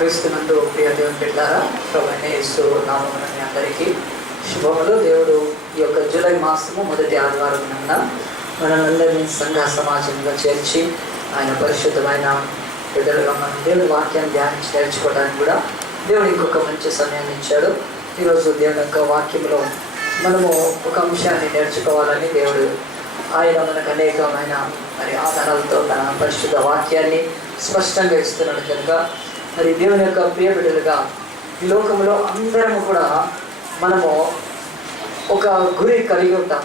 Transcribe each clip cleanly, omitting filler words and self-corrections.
క్రీస్తునందు ప్రియ దేవుని బిడ్డలారా, ప్రభువైన యేసు నామమున మీ అందరికీ శుభములు. దేవుడు ఈ యొక్క జూలై మాసము మొదటి ఆదివారం నందు మనందరినీ సంఘ సమాజంగా చేర్చి ఆయన పరిశుద్ధమైన బిడ్డలుగా మనం దేవుని వాక్యాన్ని ధ్యానించి నేర్చుకోవడానికి కూడా దేవుడు ఇంకొక మంచి సమయాన్ని ఇచ్చాడు. ఈరోజు దేవుని యొక్క వాక్యంలో మనము ఒక అంశాన్ని నేర్చుకోవాలని దేవుడు ఆయన మనకు అనేకమైన ఆధారాలతో తన పరిశుద్ధ వాక్యాన్ని స్పష్టంగా ఇస్తున్నాడు. కనుక మరి దేవుని యొక్క ప్రియ బిడ్డలుగా ఈ లోకంలో అందరము కూడా మనము ఒక గురి కలిగి ఉంటాం,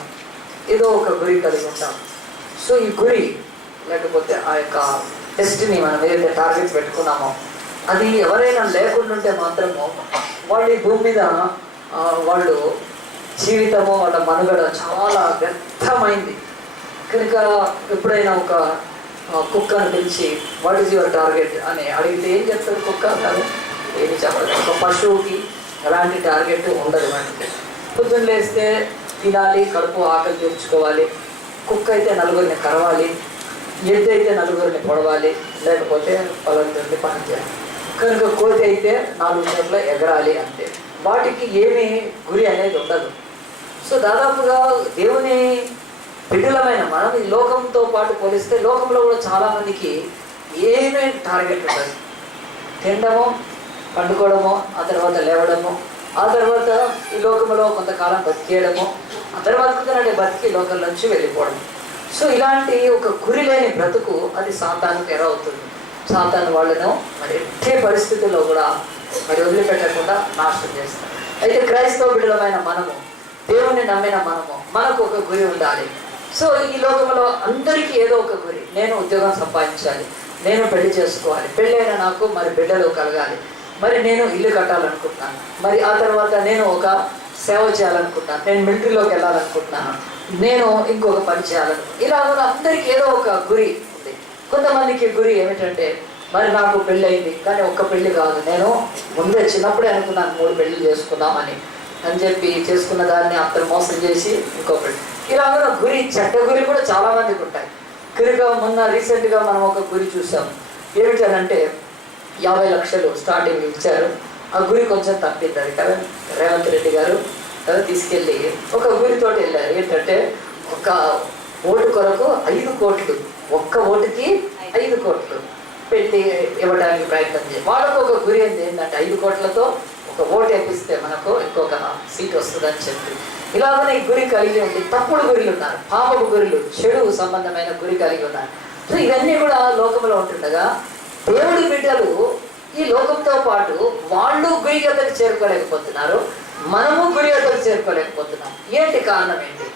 ఏదో ఒక గురి కలిగి ఉంటాం. సో ఈ గురి లేకపోతే ఆ యొక్క డెస్టినీ మనం ఏదైతే టార్గెట్ పెట్టుకున్నామో అది ఎవరైనా లేకుండా ఉంటే మాత్రము వాళ్ళు ఈ భూమి మీద వాళ్ళు జీవితము వాళ్ళ మనుగడ చాలా వ్యర్థమైంది. కనుక ఎప్పుడైనా ఒక కుక్కను పిలిచి వాట్ ఈజ్ యువర్ టార్గెట్ అని అడిగితే ఏం చెప్తారు? కుక్క కాదు, ఏమి చెప్పదు. ఒక పశువుకి ఎలాంటి టార్గెట్ ఉండదు. అంటే పొద్దున్న లేస్తే తినాలి, కడుపు ఆకలి తీర్చుకోవాలి. కుక్క అయితే నలుగురిని కరవాలి, ఎద్దు అయితే నలుగురిని పొడవాలి, లేకపోతే పొలంతో పని చేయాలి. కనుక కోతి అయితే 4 చోట్ల ఎగరాలి. అంతే, వాటికి ఏమీ గురి అనేది ఉండదు. సో దాదాపుగా దేవుని బిడ్డలమైన మనం ఈ లోకంతో పాటు పోలిస్తే లోకంలో కూడా చాలామందికి ఏమీ టార్గెట్ ఉండదు. తినడము, పండుకోవడము, ఆ తర్వాత లేవడము, ఆ తర్వాత ఈ లోకంలో కొంతకాలం బతికేయడము, ఆ తర్వాత బతికి లోకం నుంచి వెళ్ళిపోవడం. సో ఇలాంటి ఒక గురి లేని బ్రతుకు అది సాతానుకు ఎరవుతుంది. సాతాను వాళ్ళను మరి ఎట్టే పరిస్థితుల్లో కూడా మరి వదిలిపెట్టకుండా నాశనం చేస్తారు. అయితే క్రైస్తవ బిడ్డలమైన మనము, దేవుణ్ణి నమ్మిన మనకు ఒక గురి ఉండాలి. సో ఈ లోకంలో అందరికీ ఏదో ఒక గురి. నేను ఉద్యోగం సంపాదించాలి, నేను పెళ్లి చేసుకోవాలి, పెళ్ళైన నాకు మరి బిడ్డలు కలగాలి, మరి నేను ఇల్లు కట్టాలనుకుంటున్నాను, మరి ఆ తర్వాత నేను ఒక సేవ చేయాలనుకుంటున్నాను, నేను మిలిటరీలోకి వెళ్ళాలనుకుంటున్నాను, నేను ఇంకొక పని ఇలా అందరికీ ఏదో ఒక గురి ఉంది. కొంతమందికి గురి ఏమిటంటే మరి నాకు పెళ్ళి అయింది కానీ ఒక్క పెళ్ళి కాదు, నేను ముందే చిన్నప్పుడే అనుకున్నాను 3 పెళ్ళి చేసుకుందామని చెప్పి చేసుకున్న దాన్ని అతను మోసం చేసి ఇంకో పెళ్ళి. ఇలా గురి, చెడ్డ గురి కూడా చాలా మందికి ఉంటాయి. కనుక మొన్న రీసెంట్గా మనం ఒక గురి చూసాం. ఏమిటనంటే 50 లక్షలు స్టార్టింగ్ ఇచ్చారు. ఆ గురి కొంచెం తప్పింది. అది కదా రేవంత్ రెడ్డి గారు తీసుకెళ్ళి ఒక గురితో వెళ్ళారు. ఏంటంటే ఒక ఓటు కొరకు 5 కోట్లు, ఒక్క ఓటుకి 5 కోట్లు పెట్టి ఇవ్వడానికి ప్రయత్నం చేయాలి. వాళ్ళకు ఒక గురి ఏంటంటే 5 కోట్లతో ఒక ఓటు వేపిస్తే మనకు ఇంకొక సీట్ వస్తుందని చెప్పి ఇలాగనే ఈ గురి కలిగి ఉంది. తప్పుడు గురిలు ఉన్నారు, పాపపు గురిలు, చెడు సంబంధమైన గురి కలిగి ఉన్నారు. సో ఇవన్నీ కూడా లోకంలో ఉంటుండగా దేవుడి బిడ్డలు ఈ లోకంతో పాటు వాళ్ళు గురి వద్దకు చేరుకోలేకపోతున్నారు, మనము గురి వద్దకు చేరుకోలేకపోతున్నాం. ఏంటి కారణం ఏంటి?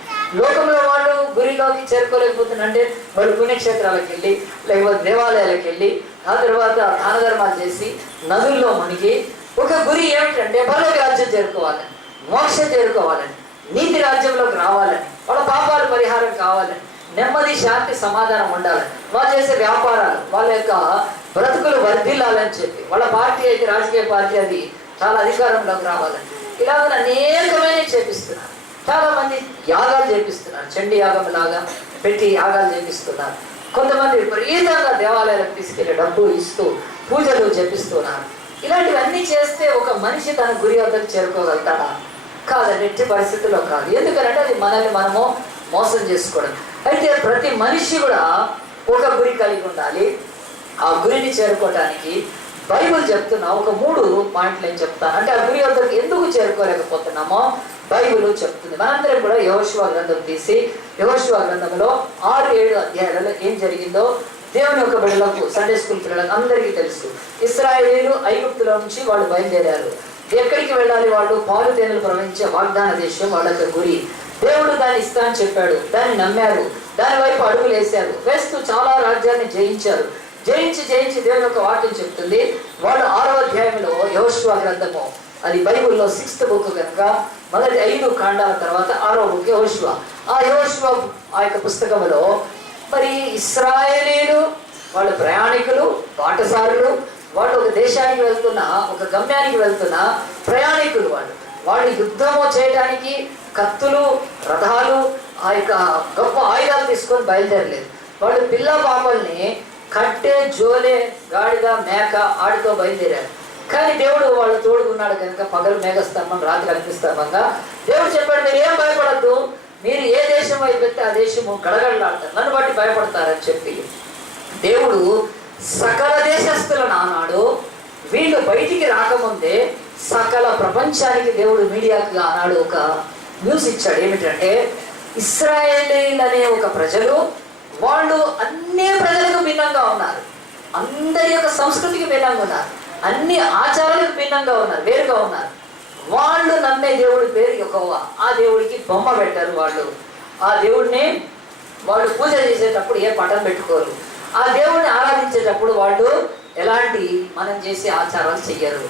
లోకంలో వాళ్ళు గురిలోకి చేరుకోలేకపోతున్నారు అంటే వాళ్ళు పుణ్యక్షేత్రాలకు వెళ్ళి, లేకపోతే దేవాలయాలకు వెళ్ళి, ఆ తర్వాత దాన ధర్మాలు చేసి, నదుల్లో మునిగి ఒక గురి ఏమిటంటే పరలోక రాజ్యం చేరుకోవాలని, మోక్షం చేరుకోవాలని, నీతి రాజ్యంలోకి రావాలని, వాళ్ళ పాపాలు పరిహారం కావాలని, నెమ్మది, శాంతి, సమాధానం ఉండాలని, వాళ్ళు చేసే వ్యాపారాలు, వాళ్ళ యొక్క బ్రతుకులు వర్ధిల్లాలని చెప్పి, వాళ్ళ పార్టీ అయితే రాజకీయ పార్టీ అది చాలా అధికారంలోకి రావాలని ఇలా అనేకమైన చేపిస్తున్నారు. చాలా మంది యాగాలు చేపిస్తున్నారు, చండీ యాగం లాగా పెట్టి యాగాలు చేపిస్తున్నారు. కొంతమంది విపరీతంగా దేవాలయాలకు తీసుకెళ్లి డబ్బు ఇస్తూ పూజలు చేపిస్తున్నారు. ఇలాంటివన్నీ చేస్తే ఒక మనిషి తన గురి వద్దకు చేరుకోగలుగుతాడా? కాదండి, ఎట్టి పరిస్థితుల్లో కాదు. ఎందుకంటే అది మనల్ని మనము మోసం చేసుకోవడం. అయితే ప్రతి మనిషి కూడా ఒక గురి కలిగి ఉండాలి. ఆ గురిని చేరుకోవడానికి బైబిల్ చెప్తున్నా ఒక 3 పాయింట్లు నేను చెప్తాను. అంటే ఆ గురి వద్దకు ఎందుకు చేరుకోలేకపోతున్నామో బైబిల్ చెప్తుంది. మనందరం కూడా యెహోషువ గ్రంథం తీసి, యెహోషువ గ్రంథంలో 6-7 అధ్యాయాలలో ఏం జరిగిందో దేవుని యొక్క బిడ్డలకు, సండే స్కూల్ పిల్లలకు అందరికీ తెలుసు. ఇశ్రాయేలీయులు ఐగుప్తులో నుంచి వాళ్ళు బయలుదేరారు. ఎక్కడికి వెళ్ళాలి? వాళ్ళు పాలు తేనెలు ప్రవహించే వాగ్దాన దేశం వాళ్ళ యొక్క గురి. దేవుడు దాన్ని ఇస్తా అని చెప్పాడు, దాన్ని నమ్మారు, దాని వైపు అడుగులు వేశారు. వేస్తూ చాలా రాజ్యాన్ని జయించారు. జయించి దేవుని యొక్క వాక్యం చెప్తుంది. వాళ్ళు 6వ అధ్యాయంలో యెహోషువ గ్రంథము, అది బైబిల్లో 6th బుక్ కనుక మొదటి 5 కాండాల తర్వాత 6వ బుక్ యెహోషువ. ఆ యెహోషువ ఆ యొక్క పుస్తకంలో మరి ఇశ్రాయేలీయులు వాళ్ళు ప్రయాణికులు, బాటసారులు, వాళ్ళు ఒక దేశానికి వెళ్తున్నా, ఒక గమ్యానికి వెళ్తున్నా ప్రయాణికులు. వాళ్ళు యుద్ధము చేయడానికి కత్తులు, రథాలు, ఆ యొక్క గొప్ప ఆయుధాలు తీసుకొని బయలుదేరలేదు. వాళ్ళు పిల్ల పాపల్ని కట్టె, జోలే, గాడిద, మేక ఆడితో బయలుదేరారు. కానీ దేవుడు వాళ్ళు తోడుకున్నాడు కనుక పగలు మేఘస్తంభం, రాత్రి అగ్నిస్తంభంగా దేవుడు చెప్పాడు, మీరు ఏం భయపడద్దు, మీరు ఏ దేశం వైపు పెడితే ఆ దేశము గడగడలాడతారు, నన్ను బట్టి భయపడతారని చెప్పి దేవుడు సకల దేశస్తులను ఆనాడు వీళ్ళు బయటికి రాకముందే సకల ప్రపంచానికి దేవుడు మీడియాకు ఆనాడు ఒక న్యూస్ ఇచ్చాడు. ఏమిటంటే ఇశ్రాయేలీయులు అనే ఒక ప్రజలు, వాళ్ళు అన్ని ప్రజలకు భిన్నంగా ఉన్నారు, అందరి యొక్క సంస్కృతికి భిన్నంగా ఉన్నారు, అన్ని ఆచారాలకు భిన్నంగా ఉన్నారు, వేరుగా ఉన్నారు. వాళ్ళు నమ్మే దేవుడి పేరు యెహోవా. ఆ దేవుడికి బొమ్మ పెట్టారు. వాళ్ళు ఆ దేవుడిని వాళ్ళు పూజ చేసేటప్పుడు ఏ పటం పెట్టుకోరు. ఆ దేవుడిని ఆరాధించేటప్పుడు వాళ్ళు ఎలాంటి మనం చేసే ఆచారాలు చెయ్యరు.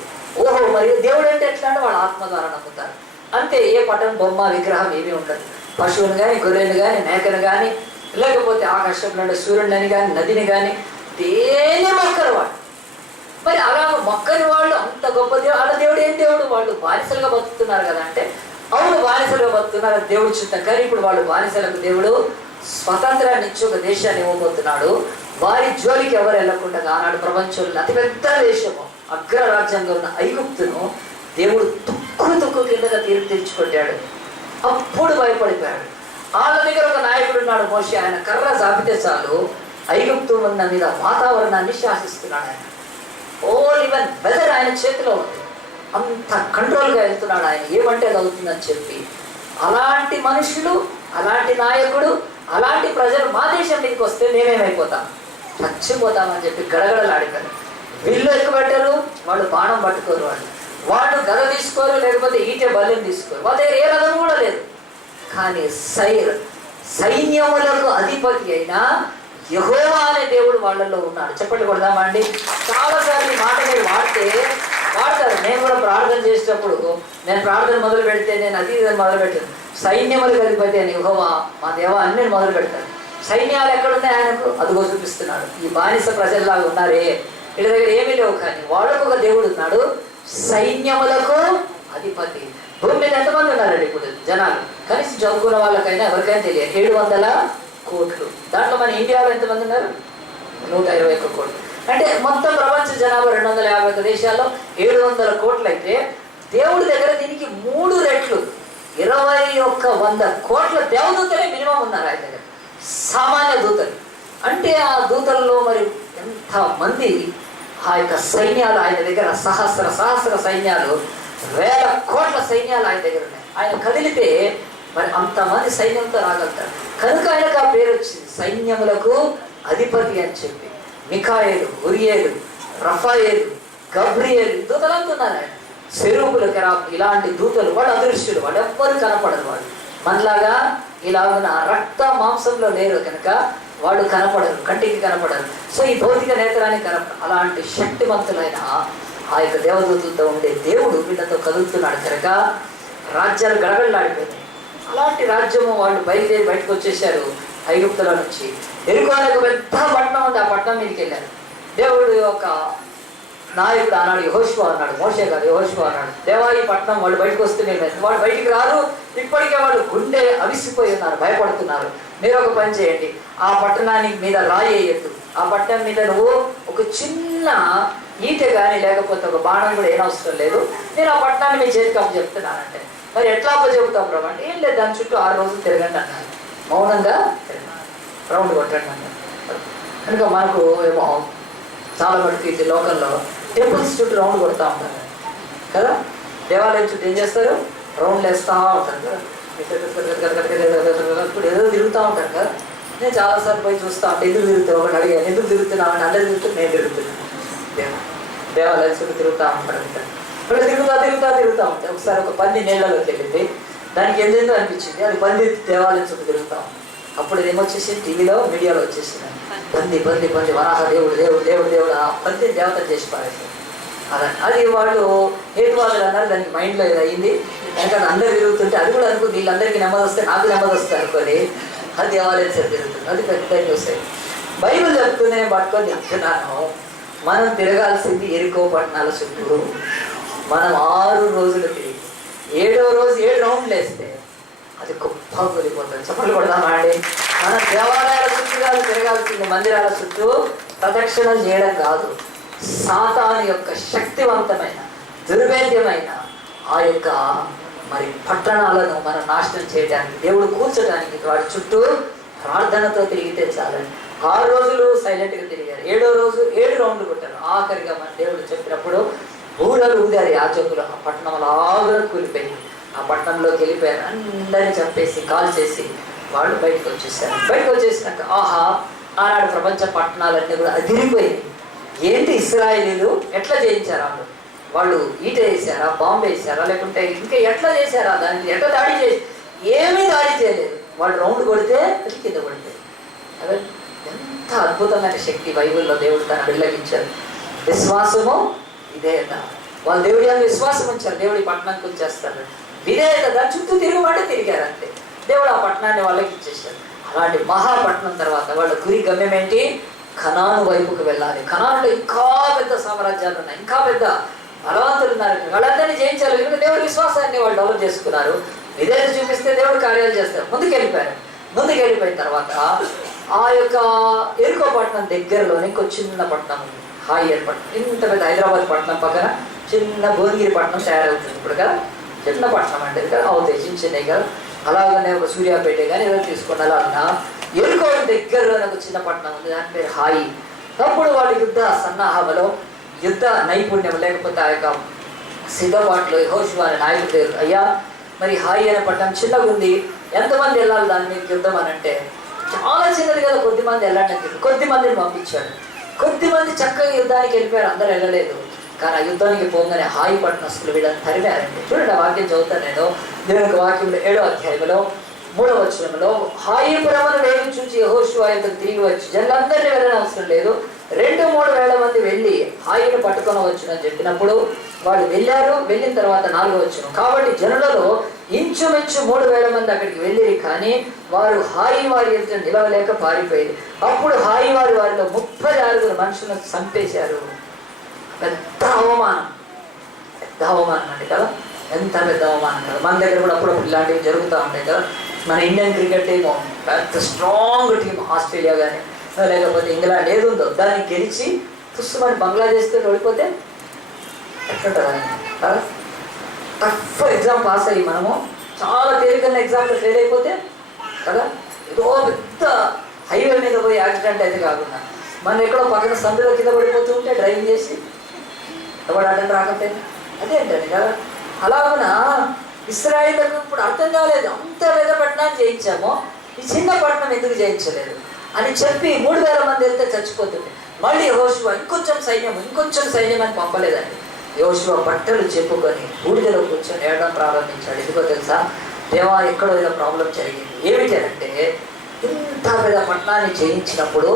ఓహో, మరియు దేవుడు అంటే ఎట్లా అంటే వాళ్ళ ఆత్మ ద్వారా నమ్ముతారు అంతే. ఏ పటం, బొమ్మ, విగ్రహం ఏమీ ఉండదు. పశువుని కానీ, గొర్రెని కానీ, మేకను కానీ, లేకపోతే ఆకాశంలో ఉండే సూర్యుడిని కానీ, నదిని కానీ దేని మొక్కరు వాళ్ళు. మరి అలా మొక్కని వాళ్ళు అంత గొప్ప దేవుడు, అలా దేవుడు ఏం దేవుడు? వాళ్ళు బానిసలుగా బతుకుతున్నారు కదా అంటే అవును, బానిసలుగా బతుకుతున్నారు, దేవుడు చిత్తం. కానీ ఇప్పుడు వాళ్ళు బానిసలకు దేవుడు స్వతంత్రాన్ని ఇచ్చి ఒక దేశాన్ని ఇవ్వబోతున్నాడు. వారి జోలికి ఎవరు వెళ్ళకుండా ఆనాడు ప్రపంచంలో అతిపెద్ద దేశము, అగ్రరాజ్యంగా ఉన్న ఐగుప్తును దేవుడు తుక్కు కిందగా తీర్చుకొట్టాడు. అప్పుడు భయపడిపోయాడు. వాళ్ళ దగ్గర ఒక నాయకుడు ఉన్నాడు, మోషే. ఆయన కర్ర జాపితే చాలు ఐగుప్తు ఉన్న మీద వాతావరణాన్ని శాసిస్తున్నాడు. ఆయన ఓల్ ఈవెన్ వెదర్ ఆయన చేతిలో ఉంది. అంత కంట్రోల్గా వెళ్తున్నాడు ఆయన, ఏమంటే అది అవుతుందని చెప్పి. అలాంటి మనుషులు, అలాంటి నాయకుడు, అలాంటి ప్రజలు మా దేశం మీదకి వస్తే మేమేమైపోతాం? చచ్చిపోతామని చెప్పి గడగడలాడిపోయారు. వీళ్ళు ఎక్కుబెట్టారు, వాళ్ళు బాణం పట్టుకోరు, వాళ్ళు గద తీసుకోరు, లేకపోతే ఈటె బల్లెం తీసుకోరు, వాళ్ళ దగ్గర ఏ రథం కూడా లేదు. కానీ సైన్యములకు అధిపతి అయిన యెహోవా అనే దేవుడు వాళ్ళల్లో ఉన్నాడు. చెప్పండి కొడదామా అండి? చాలాసార్లు మాట మీరు వాడతారు. నేను కూడా ప్రార్థన చేసేటప్పుడు, నేను ప్రార్థన మొదలు పెడితే నేను అది మొదలు పెట్టాను, సైన్యములకు అధిపతి అని యెహోవా మా దేవ అని నేను మొదలు పెడతాను. సైన్యాలు ఎక్కడున్నాయి ఆయనకు? అదిగో చూపిస్తున్నాడు. ఈ బానిస ప్రజల్లాగా ఉన్నారే, వీళ్ళ దగ్గర ఏమీ లేవు, కానీ వాళ్ళకు ఒక దేవుడు ఉన్నాడు, సైన్యములకు అధిపతి. భూమి మీద ఎంతమంది ఉన్నారండి ఇప్పుడు జనాలు? కనీసం చదువుకున్న వాళ్ళకైనా ఎవరికైనా తెలియదు. 700 కోట్లు. దాంట్లో మన ఇండియాలో ఎంతమంది ఉన్నారు? 121 కోట్లు. అంటే మొత్తం ప్రపంచ జనాభా 251 దేశాల్లో 700 కోట్లు అయితే దేవుడి దగ్గర దీనికి 3 రెట్లు 2100 కోట్ల దేవదూతలే మినిమం ఉన్నారు ఆయన దగ్గర, సామాన్య దూతలు. అంటే ఆ దూతలలో మరి ఎంత మంది ఆ యొక్క సైన్యాలు ఆయన దగ్గర, సహస్ర సైన్యాలు, 1000 కోట్ల సైన్యాలు ఆయన దగ్గర ఉన్నాయి. ఆయన కదిలితే మరి అంతమంది సైన్యంతో రాగలుగుతారు. కనుక ఆయనకు ఆ పేరు వచ్చింది, సైన్యములకు అధిపతి అని చెప్పి. మిఖాయేలు, ఉరియేలు, రఫాయేలు, గబ్రియేలు దూతలంతా ఉన్నారు ఆయన. సెరూపులు, కెరాబులు, ఇలాంటి దూతలు వాళ్ళు అదృశ్యులు, వాళ్ళు ఎవ్వరు కనపడరు. వాళ్ళు మనలాగా ఇలాగున రక్త మాంసంలో లేరు కనుక వాళ్ళు కనపడరు, కంటికి కనపడరు. సో ఈ భౌతిక నేత్రానికి కనపడరు. అలాంటి శక్తివంతులైన ఆ యొక్క దేవదూతులతో ఉండే దేవుడు వీళ్ళతో కదులుతున్నాడు కనుక రాజ్యాలు గడగడలాడిపోయినాయి. అలాంటి రాజ్యము వాళ్ళు బయలుదేరి బయటకు వచ్చేసారు ఐగుప్తుల నుంచి. ఎరుకో అనే ఒక పెద్ద పట్టణం ఉంది, ఆ పట్టణం మీదకి వెళ్ళారు. దేవుడు యొక్క నాయకుడు అన్నాడు, యెహోషువ అన్నాడు, మోషే కాదు యెహోషువ అన్నాడు, దేవా ఈ పట్టణం వాళ్ళు బయటకు వస్తే మేము వాళ్ళు బయటికి రారు, ఇప్పటికే వాళ్ళు గుండె అవిసిపోయి ఉన్నారు, భయపడుతున్నారు. మీరు ఒక పని చేయండి, ఆ పట్టణానికి మీద రాయేయద్దు, ఆ పట్టణం మీద నువ్వు ఒక చిన్న ఈట కానీ లేకపోతే ఒక బాణం కూడా ఏం అవసరం లేదు, నేను ఆ పట్టణాన్ని మీ చేతికి అప్పు చెప్తున్నానంటే. మరి ఎట్లా అప్పు చెబుతాం ప్రభు అంటే, ఏం లేదు, దాని చుట్టూ 6 రోజులు తిరగండి అన్నారు. మౌనంగా రౌండ్ కొట్టండి అన్నారు. కనుక మనకు ఏమో చాలా మటుకు ఇది లోకల్లో టెంపుల్స్ చుట్టూ రౌండ్ కొడతా ఉంటారు కదా, దేవాలయం చుట్టూ ఏం చేస్తారు? రౌండ్లు వేస్తూ ఉంటారు కదా, ఇప్పుడు ఏదో తిరుగుతూ ఉంటారు కదా. నేను చాలాసార్లు పోయి చూస్తూ ఉంటాను, ఎందుకు తిరుగుతావు? ఒకటి అడిగాను, ఎందుకు తిరుగుతున్నావు అంటే, అందరు తిరుగుతూ నేను తిరుగుతున్నాను. దేవాలయం చుట్టూ తిరుగుతూ ఉంటారు. ఇప్పుడు తిరుగుతూ ఉంటాయి. ఒకసారి ఒక పంది నీళ్ళలోకి వెళ్ళింది, దానికి ఎంతెందో అనిపించింది, అది పంది దేవాలయం చుట్టూ తిరుగుతాం. అప్పుడు ఏమొచ్చేసింది, టీవీలో మీడియాలో వచ్చేసింది, పంది వరాహ దేవుడు ఆ పంది దేవత చేసి పారేసింది. అది వాళ్ళు హేతువాదులు అన్నారు, దానికి మైండ్లో ఏదో అయింది కనుక అది అందరు తిరుగుతుంటే అది కూడా అనుకుంది, వీళ్ళందరికీ నెమ్మది వస్తే నాకు నెమ్మది వస్తాయి అనుకోని అది దేవాలయం సరి తిరుగుతుంది. అది పెద్ద న్యూస్. బైబిల్ చెప్తుంది, నేను పట్టుకొని చెప్తున్నాను, మనం తిరగాల్సింది ఎరికో పట్టణాల చుట్టూ. మనం 6 రోజులు తిరిగి 7వ రోజు 7 రౌండ్లు వేస్తే అది గొప్ప కూలిపోతుంది. చెప్పలు కొడదామా అండి? మన దేవాలయాల చుట్టూ కాదు తిరగాల్సింది, మందిరాల చుట్టూ ప్రదక్షిణలు చేయడం కాదు. సాతాను యొక్క శక్తివంతమైన దుర్వేద్యమైన ఆ యొక్క మరి పట్టణాలను మనం నాశనం చేయడానికి, దేవుడు కూర్చోడానికి వాడి చుట్టూ ప్రార్థనతో తిరిగితే చాలండి. 6 రోజులు సైలెంట్గా తిరిగారు, 7వ రోజు 7 రౌండ్లు కొట్టారు. ఆఖరిగా మన దేవుడు చెప్పినప్పుడు ఊరలు ఊదారు యాజకులు. ఆ పట్టణం అలాగా కూలిపోయింది. ఆ పట్టణంలోకి వెళ్ళిపోయారు, అందరినీ చంపేసి కాల్ చేసి వాళ్ళు బయటకు వచ్చేసారు. బయటకు వచ్చేసినాక ఆహా, ఆనాడు ప్రపంచ పట్టణాలన్నీ కూడా అదిరిపోయింది. ఏంటి ఇశ్రాయేలీలు ఎట్లా జయించారు? వాళ్ళు ఈట వేసారా, బాంబు వేసారా, లేకుంటే ఇంకా ఎట్లా చేశారా, దానికి ఎట్లా దాడి చేసి? ఏమీ దాడి చేయలేదు. వాళ్ళు రౌండ్ కొడితే అది కింద పడితే. అదే ఎంత అద్భుతమైన శక్తి బైబిల్లో దేవుడు తను వెల్లగించారు. విశ్వాసము విధేయత. వాళ్ళు దేవుడి అని విశ్వాసం ఉంచారు, దేవుడి పట్టణానికి వచ్చేస్తారు. విధేయత, దాని చుట్టూ తిరుగుబాటే తిరిగారు అంతే. దేవుడు ఆ పట్టణాన్ని వాళ్ళకి ఇచ్చేసారు. అలాంటి మహాపట్నం తర్వాత వాళ్ళ గురి గమ్యం ఏంటి? కనాను వైపుకు వెళ్ళాలి. కనానులో ఇంకా పెద్ద సామ్రాజ్యాలు ఉన్నాయి, ఇంకా పెద్ద బలవంతులు ఉన్నారు. వాళ్ళందరినీ జయించాలి. ఎందుకంటే దేవుడి విశ్వాసాన్ని వాళ్ళు డెవలప్ చేసుకున్నారు. విధేయత చూపిస్తే దేవుడు కార్యాలు చేస్తారు. ముందుకెళ్ళిపోయారు. ముందుకెళ్ళిపోయిన తర్వాత ఆ యొక్క ఎరుకో పట్టణం దగ్గరలోనే ఇంకో చిన్న పట్టణం ఉంది, హాయిర్ పట్టణం. ఇంత పెద్ద హైదరాబాద్ పట్టణం పక్కన చిన్న భువనగిరి పట్టణం తయారవుతుంది ఇప్పుడు కదా. చిన్న పట్టణం అంటే కదా, అవుతాయి చిన్న చిన్నవి కదా. అలాగనే ఒక సూర్యాపేట కానీ ఏదో తీసుకుని అలాగా ఎరుకో దగ్గరలోనే ఒక చిన్న పట్టణం ఉంది, దాని పేరు హాయి. అప్పుడు వాళ్ళు యుద్ధ సన్నాహాలలో, యుద్ధ నైపుణ్యం లేకపోతే ఆ యొక్క సిద్ధపాట్లు యెహోషువ అనే నాయకుడు దగ్గర, అయ్యా మరి హాయి అనే పట్టణం చిన్నగా ఉంది, ఎంతమంది వెళ్ళాలి దాని మీద యుద్ధం అని అంటే, చాలా చిన్నది కదా, కొద్దిమంది వెళ్ళండి అని చెప్పి కొద్దిమందిని పంపించాడు. కొద్దిమంది చక్కగా యుద్ధానికి వెళ్ళిపోయారు, అందరూ వెళ్ళలేదు. కానీ ఆ యుద్ధానికి పోగానే హాయి పట్టణస్తులు వీళ్ళని తరిమారండి. చూడండి, ఆ వాక్యం చదువుతాను నేను. దేవునికి వాక్యంలో 7వ అధ్యాయంలో 3వ వచనంలో, హాయిపురమును వేగు చూచి యెహోషువ యుద్ధకు తిరిగి వచ్చి జనులందరినీ వెళ్ళని అవసరం లేదు, 2-3 వేల మంది వెళ్ళి హాయిని పట్టుకొని వచ్చునని చెప్పినప్పుడు వాళ్ళు వెళ్ళారు. వెళ్ళిన తర్వాత 4వ వచనం, కాబట్టి జనులలో ఇంచుమించు 3,000 మంది అక్కడికి వెళ్ళిరి, కానీ వారు హాయి వారి ఎదుట నిలవలేక పారిపోయింది. అప్పుడు హాయి వారిలో 36 మనుషులను చంపేశారు. పెద్ద అవమానం, పెద్ద అవమానం అండి కదా. ఎంత పెద్ద అవమానం కదా. మన దగ్గర కూడా అప్పుడప్పుడు ఇలాంటివి జరుగుతూ ఉంటాయి కదా. మన ఇండియన్ క్రికెట్ టీమ్ పెద్ద స్ట్రాంగ్ టీం, ఆస్ట్రేలియా కానీ లేకపోతే ఇంగ్లాండ్ ఏది ఉందో దాన్ని గెలిచి పుస్తమని బంగ్లాదేశ్తో ఓడిపోతే ఎట్లుంటుంది కదా. టఫ్ ఎగ్జామ్ పాస్ అయ్యి మనము చాలా తేలికైన ఎగ్జామ్లో ఫెయిల్ అయిపోతే కదా, ఏదో పెద్ద హైవే మీద పోయి యాక్సిడెంట్ అయితే కాకుండా మనం ఎక్కడో పక్కన సందులో కింద పడిపోతూ ఉంటే డ్రైవింగ్ చేసి ఎవడు అడ్డం రాకపోతే అదేంటండి కదా. అలాగున ఇశ్రాయేలుకు ఇప్పుడు అర్థం కాలేదు, అంత పెద్ద పట్టణాన్ని జయించామో ఈ చిన్న పట్టణం ఎందుకు జయించలేదు అని చెప్పి 3,000 మంది వెళ్తే చచ్చిపోతుంది. మళ్ళీ యెహోషువ ఇంకొంచెం సైన్యం అని పంపలేదండి. యెహోషువ బట్టలు చెప్పుకొని బూడిదలో కూర్చొని ఏడడం ప్రారంభించాడు. ఎందుకో తెలుసా? దేవా, ఎక్కడో ఏదో ప్రాబ్లం జరిగింది. ఏమిటి అంటే, ఇంత పెద్ద పట్టణాన్ని జయించినప్పుడు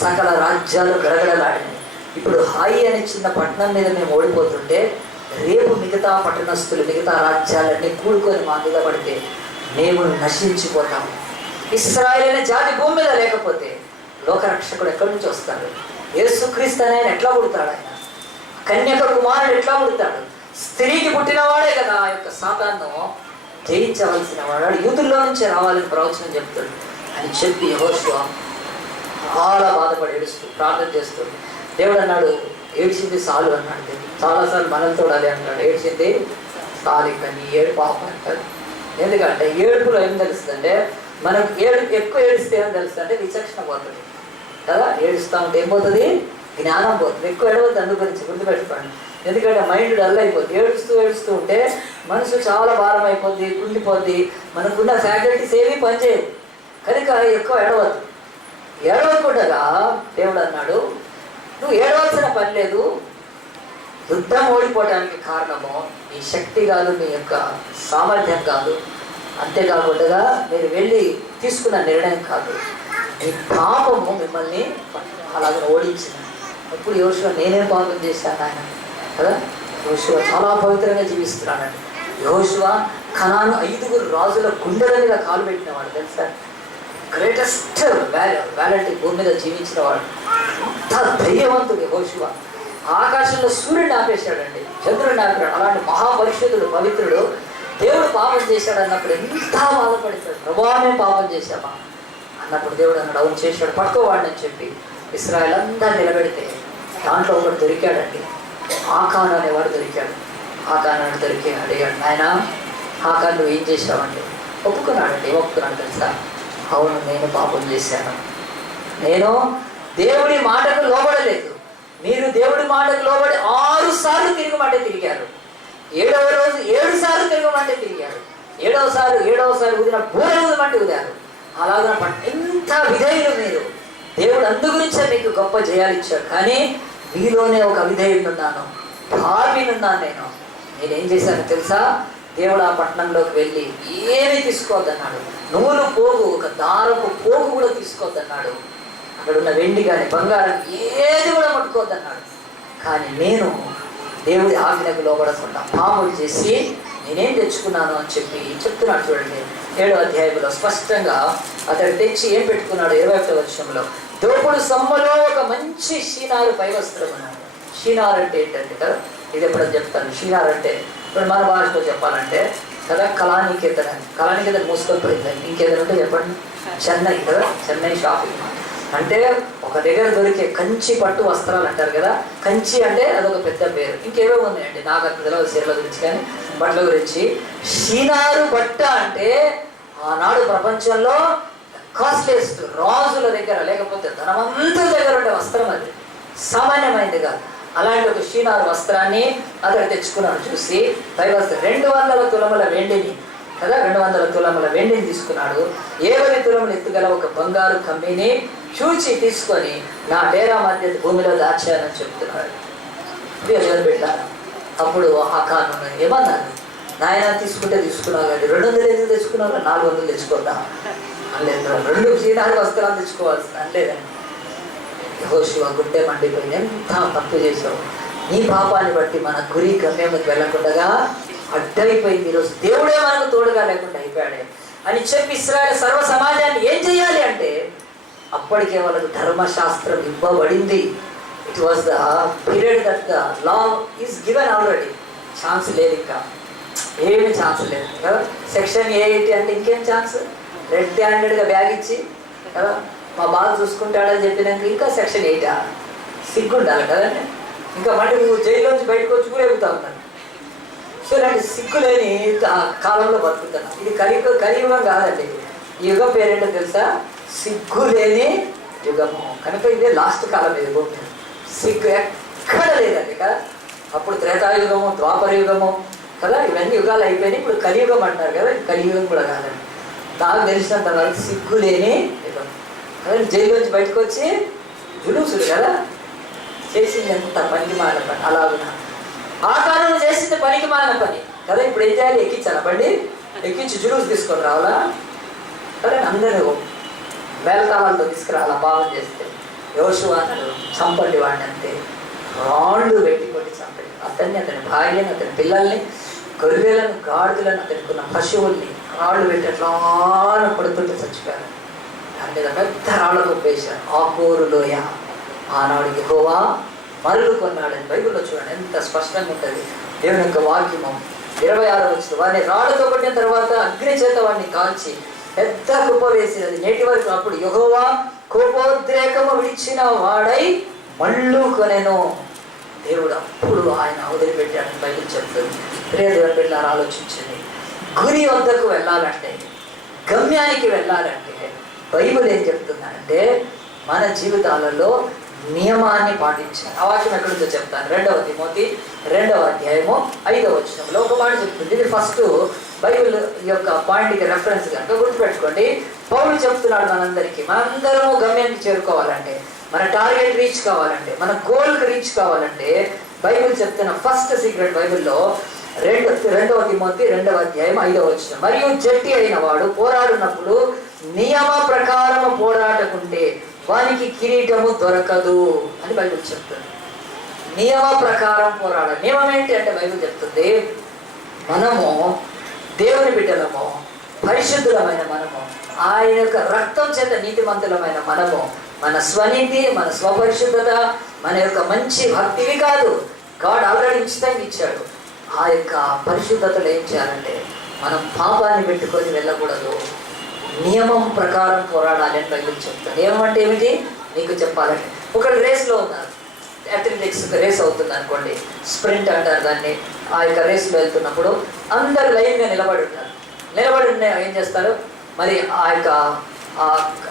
సకల రాజ్యాలు గడగడలాడినాయి. ఇప్పుడు హాయి అనే చిన్న పట్టణం మీద మేము ఓడిపోతుంటే రేపు మిగతా పట్టణస్తులు, మిగతా రాజ్యాలన్నీ కూడుకొని మా మీద పడితే మేము నశించిపోతాము. ఇశ్రాయేలు అనే జాతి భూమి మీద లేకపోతే లోకరక్షకుడు ఎక్కడి నుంచి వస్తాడు? యేసుక్రీస్తు ఆయన ఎట్లా పుడతాడు? ఆయన కన్యక కుమారుడు ఎట్లా పుడతాడు? స్త్రీకి పుట్టినవాడే కదా ఆ యొక్క సాతాను జయించవలసిన వాడు, యూదుల్లో నుంచే రావాలని ప్రవచనం చెప్తాడు అని చెప్పి యెహోషువ చాలా బాధపడి ఏడుస్తూ ప్రార్థన చేస్తుంది. దేవుడు అన్నాడు, ఏడ్చింది చాలు అన్నాడు. చాలాసార్లు మనల్తో అదే అంటాడు, ఏడ్చింది చాలు, కానీ ఏడు పాపం అంటాడు. ఎందుకంటే ఏడుపులో ఏం తెలుస్తుందంటే, మనం ఎక్కువ ఏడిస్తే ఏం తెలుస్తుందంటే విచక్షణ పోతుంది కదా. ఏడుస్తూ ఉంటే ఏం పోతుంది? జ్ఞానం పోతుంది. ఎక్కువ ఏడవద్దు, అందు గురించి గుర్తుపెట్టుకోండి. ఎందుకంటే మైండ్ డల్ అయిపోద్ది. ఏడుస్తూ ఉంటే మనసు చాలా భారం అయిపోద్ది, కుండిపోద్ది, మనకున్న ఫ్యాకల్టీస్ ఏమీ పనిచేయవు. కనుక ఎక్కువ ఏడవద్దు. ఏడవకుండా దేవుడు అన్నాడు, నువ్వు ఏడవలసిన పని లేదు, యుద్ధం ఓడిపోవడానికి కారణము మీ శక్తి కాదు, మీ యొక్క సామర్థ్యం కాదు, అంతేకాకుండా మీరు వెళ్ళి తీసుకున్న నిర్ణయం కాదు, మీ పాపము మిమ్మల్ని అలాగే ఓడించింది. అప్పుడు యెహోషువ, నేనేం పాపం చేశాను ఆయన కదా. యెహోషువ చాలా పవిత్రంగా జీవిస్తున్నాడండి. యెహోషువ కనాను 5 రాజుల గుండెల మీద కాలు పెట్టినవాడు తెలుసా. గ్రేటెస్ట్ వ్యాలంటీ భూమి మీద జీవించిన వాడు. అంత ధైర్యవంతుడు యెహోషువ. ఆకాశంలో సూర్యుడిని ఆపేశాడండి, చంద్రుడిని ఆపాడు. అలాంటి మహాపరిశుద్ధుడు, పవిత్రుడు. దేవుడు పాపం చేశాడు అన్నప్పుడు ఎంత బాధపడతాడు. ప్రభావ మేము పాపం చేశామా అన్నప్పుడు దేవుడు అన్నాడు, అవును చేశాడు, పట్టుకోవాడని చెప్పి ఇశ్రాయేలు అంతా నిలబెడితే దాంట్లో ఒకటి దొరికాడండి, ఆకాన్ అనేవాడు దొరికాడు. ఆకాన్ అని దొరికి అడిగాడు, ఆయన ఆకాన్ నువ్వు ఏం చేసావండి? ఒప్పుకున్నాడు తెలుసా, అవును నేను పాపం చేశాను, నేను దేవుడి మాటకు లోబడలేదు. మీరు దేవుడి మాటకు లోబడి 6 సార్లు తిరగమంటే తిరిగారు. 7వ రోజు 7 సార్లు తిరగమంటే తిరిగారు. 7వ సారి ఊదిన బూర ఊదమంటే ఊదారు. అలాగే ఎంత విధేయులు మీరు. దేవుడు అందు గురించే మీకు గొప్ప జయాలు ఇచ్చాడు. కానీ మీలోనే ఒక విధేయుడున్నాను, భావినున్నాను. నేనేం చేశాను తెలుసా, దేవుడు ఆ పట్టణంలోకి వెళ్ళి ఏమీ తీసుకోవద్దన్నాడు. నువ్వులు పోగు, ఒక దారపు పోగు కూడా తీసుకోవద్దన్నాడు. అక్కడ ఉన్న వెండి కానీ బంగారం ఏది కూడా పట్టుకోవద్దన్నాడు. కానీ నేను దేవుడి ఆజ్ఞకు లోబడకుండా పాములు చేసి నేనేం తెచ్చుకున్నాను అని చెప్పి చెప్తున్నాడు. చూడండి 7వ అధ్యాయంలో స్పష్టంగా అతడు తెచ్చి ఏం పెట్టుకున్నాడు. 21వ వచనంలో దోపుడు సొమ్మలో ఒక మంచి షీనారు పై వస్త్రం అన్నాడు. షీనార్ అంటే ఏంటంటే కదా, ఇది ఎప్పుడని చెప్తాను. షీనార్ అంటే ఇప్పుడు మన భాషలో చెప్పాలంటే కదా కళానికేతన్ మూసుకొని పోయిందండి. ఇంకేదైనా ఉంటే చెప్పండి. చెన్నై కదా, చెన్నై షాపింగ్ అంటే ఒక దగ్గర దొరికే కంచి పట్టు వస్త్రాలు అంటారు కదా. కంచి అంటే అదొక పెద్ద పేరు. ఇంకేవో ఉన్నాయండి, నాకు అంత తెలియదు చీరల గురించి కానీ బట్టల గురించి. షీనారు బట్ట అంటే ఆనాడు ప్రపంచంలో కాస్ట్లీయెస్ట్, రాజుల దగ్గర లేకపోతే ధనవంతుల దగ్గర ఉండే వస్త్రం. అది సామాన్యమైనది కాదు. అలాంటి ఒక షీనారు వస్త్రాన్ని అతడు తెచ్చుకున్నాడు. చూసి పై వస్త్రం 200 తులముల వెండిని కదా, 200 తులముల వెండిని తీసుకున్నాడు. 70 తులములు ఎత్తుగల ఒక బంగారు కమ్మిని చూచి తీసుకొని నా డేరా మధ్య భూమిలో దాచానని చెప్తున్నాడు. పెట్టాను. అప్పుడు ఆకాను ఏమన్నాను, నాయన తీసుకుంటే తీసుకున్నావు కానీ 200 ఎందుకు తెచ్చుకున్నావు, 400 తెచ్చుకోద్దా అనలేదు. 2 షీనారు వస్త్రాలు తెచ్చుకోవాల్సింది అనలేదండి. యెహోషువ గుండె మండిపోయింది, ఎంత తప్పు చేసావు, నీ పాపాన్ని బట్టి మన గురి గమ్యంకి వెళ్ళకుండా అడ్డైపోయింది. ఈరోజు దేవుడే మనకు తోడుగా లేకుండా అయిపోయాడే అని చెప్పి ఇశ్రాయేలు సర్వ సమాజాన్ని ఏం చేయాలి అంటే అప్పటికే వాళ్ళకు ధర్మశాస్త్రం ఇవ్వబడింది. It was the period that the law is given already. Chance లేదు, ఇంకా ఏమి ఛాన్స్ లేదు కదా. సెక్షన్ 80 అంటే ఇంకేం ఛాన్స్, రెడ్ హ్యాండెడ్గా బ్యాగ్ ఇచ్చి కదా మా బాగా చూసుకుంటాడని చెప్పినాక ఇంకా సెక్షన్ 8 సిగ్గుండాలి కదండి. ఇంకా మళ్ళీ నువ్వు జైల్లోంచి బయటకు వచ్చి కూడా ఎగుతా ఉన్నాను. సో ఇలాంటి సిగ్గులేని కాలంలో బతుకుతున్నాను. ఇది కలియుగం కాదండి. ఈ యుగం పేరేంటో తెలుసా, సిగ్గులేని యుగము. కనుక ఇదే లాస్ట్ కాలం యుగం. సిగ్గు ఎక్కడ లేదండి కదా. అప్పుడు త్రేతాయుగము, ద్వాపర యుగము కదా, ఇవన్నీ యుగాలు అయిపోయినాయి. ఇప్పుడు కలియుగం అంటారు కదా, కలియుగం కూడా కాదండి. నాకు తెలిసినంత వరకు సిగ్గులేని యుగం కదా. జైల్లోంచి బయటకు వచ్చి జులుసులు కదా చేసింది, ఎంత పనికి మాలిన పని. అలాగున్నా ఆ కాలంలో చేసింది పనికి మాలిన పని కదా. ఇప్పుడు ఏం చేయాలి, ఎక్కించాలా బండి, ఎక్కించి జులుసు తీసుకొని రావాలా సరే, అందరూ వేలతాళాలతో తీసుకురావాలా. పాపం చేస్తే యెహోషువ అన్నాడు, చంపండి వాడిని అంతే. రాళ్ళు పెట్టి చంపండి అతన్ని, అతని భార్యని, అతని పిల్లల్ని, గొర్రెలను, గాడిదలను, అతనికి ఉన్న పశువుల్ని రాళ్ళు పెట్టి అట్లా పడుతుంటే చచ్చిపోయారు. దాని మీద పెద్ద రాళ్ళకు ఒప్పేశారు. ఆకోరు లోయ. ఆనాడు యెహోవా మరులు కొన్నాడని బైబిల్లో చూడండి ఎంత స్పష్టంగా ఉంటుంది. దేవుని యొక్క వాక్యము 26వ వచనం, వాడిని రాళ్ళతో కొట్టిన తర్వాత అగ్ని చేత వాడిని కాల్చి పెద్ద కుప్ప వేసినది నేటి వరకు. అప్పుడు యెహోవా కోపోద్రేకము విడిచిన వాడై మళ్ళు కొనెను. దేవుడు అప్పుడు ఆయన వదిలిపెట్టాడని బైబిల్ చెప్తుంది. దేవుని బిడ్డలారా ఆలోచించండి. గురి వద్దకు వెళ్ళాలంటే, గమ్యానికి వెళ్ళాలంటే బైబిల్ ఏం చెప్తుందంటే మన జీవితాలలో నియమాన్ని పాటించాలి. ఆ వాక్యం ఎక్కడుందో చెప్తాను. 2వ తిమోతి 2వ అధ్యాయము 5వ వచనంలో ఒక మాట చెప్తుంది. ఇది ఫస్ట్ బైబిల్ యొక్క పాయింట్కి రెఫరెన్స్ కనుక గుర్తుపెట్టుకోండి. పౌలు చెప్తున్నాడు మనందరికీ, మనందరము గమ్యానికి చేరుకోవాలంటే, మన టార్గెట్ రీచ్ కావాలంటే, మన గోల్కి రీచ్ కావాలంటే బైబిల్ చెప్తున్న ఫస్ట్ సీక్రెట్ బైబిల్లో 2వ తిమోతి 2వ అధ్యాయం 5వ వచనం, మరియు జట్టి అయిన వాడు పోరాడినప్పుడు నియమ ప్రకారము పోరాటకుంటే వానికి కిరీటము దొరకదు అని బైబిల్ చెప్తుంది. నియమ ప్రకారం పోరాడాలి. నియమం ఏంటి అంటే బైబిల్ చెప్తుంది, మనము దేవుని బిడ్డలము, పరిశుద్ధులమైన మనము, ఆయన యొక్క రక్తం చేత నీతిమంతులమైన మనము, మన స్వనీతి, మన స్వపరిశుద్ధత, మన యొక్క మంచి భక్తివి కాదు. గాడ్ ఆల్రెడీ ఉచితంగా ఇచ్చాడు. ఆ యొక్క పరిశుద్ధతలు ఏం చేయాలంటే మనం పాపాన్ని పెట్టుకొని వెళ్ళకూడదు, నియమం ప్రకారం పోరాడాలి అని బైబిల్ చెప్తాను. నియమం అంటే ఏమిటి నీకు చెప్పాలంటే, ఒకళ్ళు రేస్లో ఉన్నారు, అథ్లెటిక్స్ రేస్ అవుతుంది అనుకోండి, స్ప్రింట్ అంటారు దాన్ని. ఆ యొక్క రేస్లో వెళ్తున్నప్పుడు అందరు లైన్గా నిలబడి ఉంటారు. నిలబడి ఏం చేస్తారు, మరి ఆ యొక్క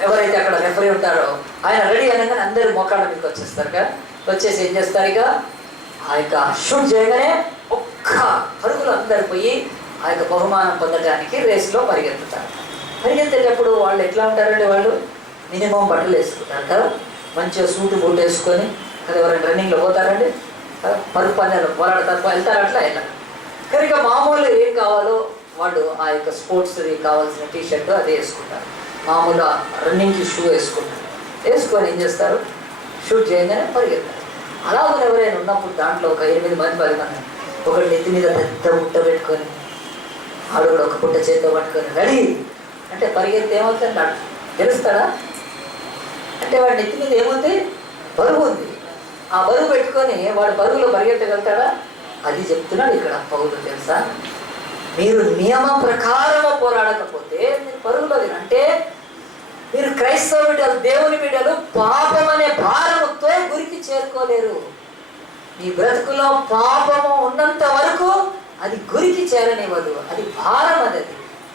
ఎవరైతే అక్కడ రెఫరీ ఉంటారో ఆయన రెడీ అనగానే అందరూ మోకాళ్ళ మీదకి వచ్చేస్తారు కదా. వచ్చేసి ఏం చేస్తారు, ఇక ఆ యొక్క షూట్ చేయగానే ఒక్క పరుగులు అందరు పోయి ఆ యొక్క బహుమానం పొందడానికి రేస్లో పరిగెత్తుతారు. పరిగెత్తేటప్పుడు వాళ్ళు ఎట్లా ఉంటారండి, వాళ్ళు మినిమం బట్టలు వేసుకుంటారు కదా, మంచిగా సూటు బూట్ వేసుకొని కదా. ఎవరైనా రన్నింగ్లో పోతారండి కదా, పరుగు పందాలు పోరాడతారు, వెళ్తారు, అట్లా వెళ్ళారు. కనుక మామూలు ఏం కావాలో వాళ్ళు ఆ యొక్క స్పోర్ట్స్కి కావాల్సిన టీషర్ట్ అది వేసుకుంటారు. మామూలు రన్నింగ్కి షూ వేసుకుంటారు. వేసుకొని ఏం చేస్తారు, షూట్ చేయగానే పరిగెత్తారు. అలా ఎవరైనా ఉన్నప్పుడు దాంట్లో ఒక 8 మంది 10 మంది ఒకటి నెత్తి మీద పెద్ద బుట్ట పెట్టుకొని, ఆడు కూడా ఒక పుట్ట చేతితో పట్టుకొని రెడీ అంటే పరిగెత్తి ఏమవుతుంది, గెలుస్తాడా అంటే వాడి నెత్తి మీద ఏమవుతుంది, బరువు ఉంది. ఆ బరువు పెట్టుకొని వాడు బరువులో పరిగెత్తగలుగుతాడా? అది చెప్తున్నాడు ఇక్కడ పౌలు. తెలుసా, మీరు నియమం ప్రకారం పోరాడకపోతే మీరు పరుగులో అంటే మీరు క్రైస్తవ బిడ్డలు, దేవుని బిడ్డలు పాపం అనే భారముతో గురికి చేరుకోలేరు. మీ బ్రతుకులో పాపము ఉన్నంత వరకు అది గురికి చేరనివ్వదు. అది భారం, అది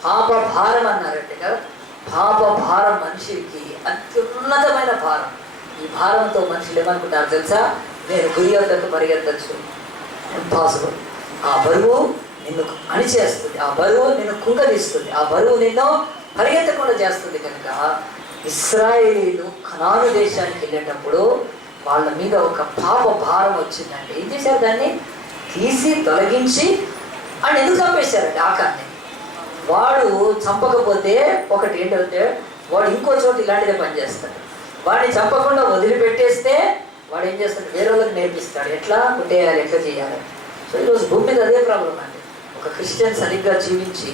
పాప భారం అన్నారంటే కదా. పాప భారం మనిషికి అత్యున్నతమైన భారం. ఈ భారంతో మనుషులు ఏమనుకుంటారు తెలుసా, నేను గురి వద్దకు పరిగెత్తచ్చు, ఇంపాసిబుల్. ఆ బరువు నిన్ను అణిచేస్తుంది, ఆ బరువు నిన్ను కుంగదీస్తుంది, ఆ బరువు నిన్ను పరిగెత్తకుండా చేస్తుంది. కనుక ఇశ్రాయేలీలు కనాను దేశానికి వెళ్ళేటప్పుడు వాళ్ళ మీద ఒక పాప భారం వచ్చిందంటే ఏం చేశారు, దాన్ని తీసి తొలగించి అని ఎందుకు చంపేశారంటే ఆకాన్ని. వాడు చంపకపోతే ఒకటి ఏంటంటే వాడు ఇంకో చోటు ఇలాంటిదే పనిచేస్తాడు. వాడిని చంపకుండా వదిలిపెట్టేస్తే వాడు ఏం చేస్తాడు, వేరే వాళ్ళకి నేర్పిస్తాడు ఎట్లా కొట్టేయాలి, ఎట్లా చేయాలి. సో ఈరోజు భూమి మీద అదే ప్రాబ్లం అండి. ఒక క్రిస్టియన్ సరిగ్గా జీవించి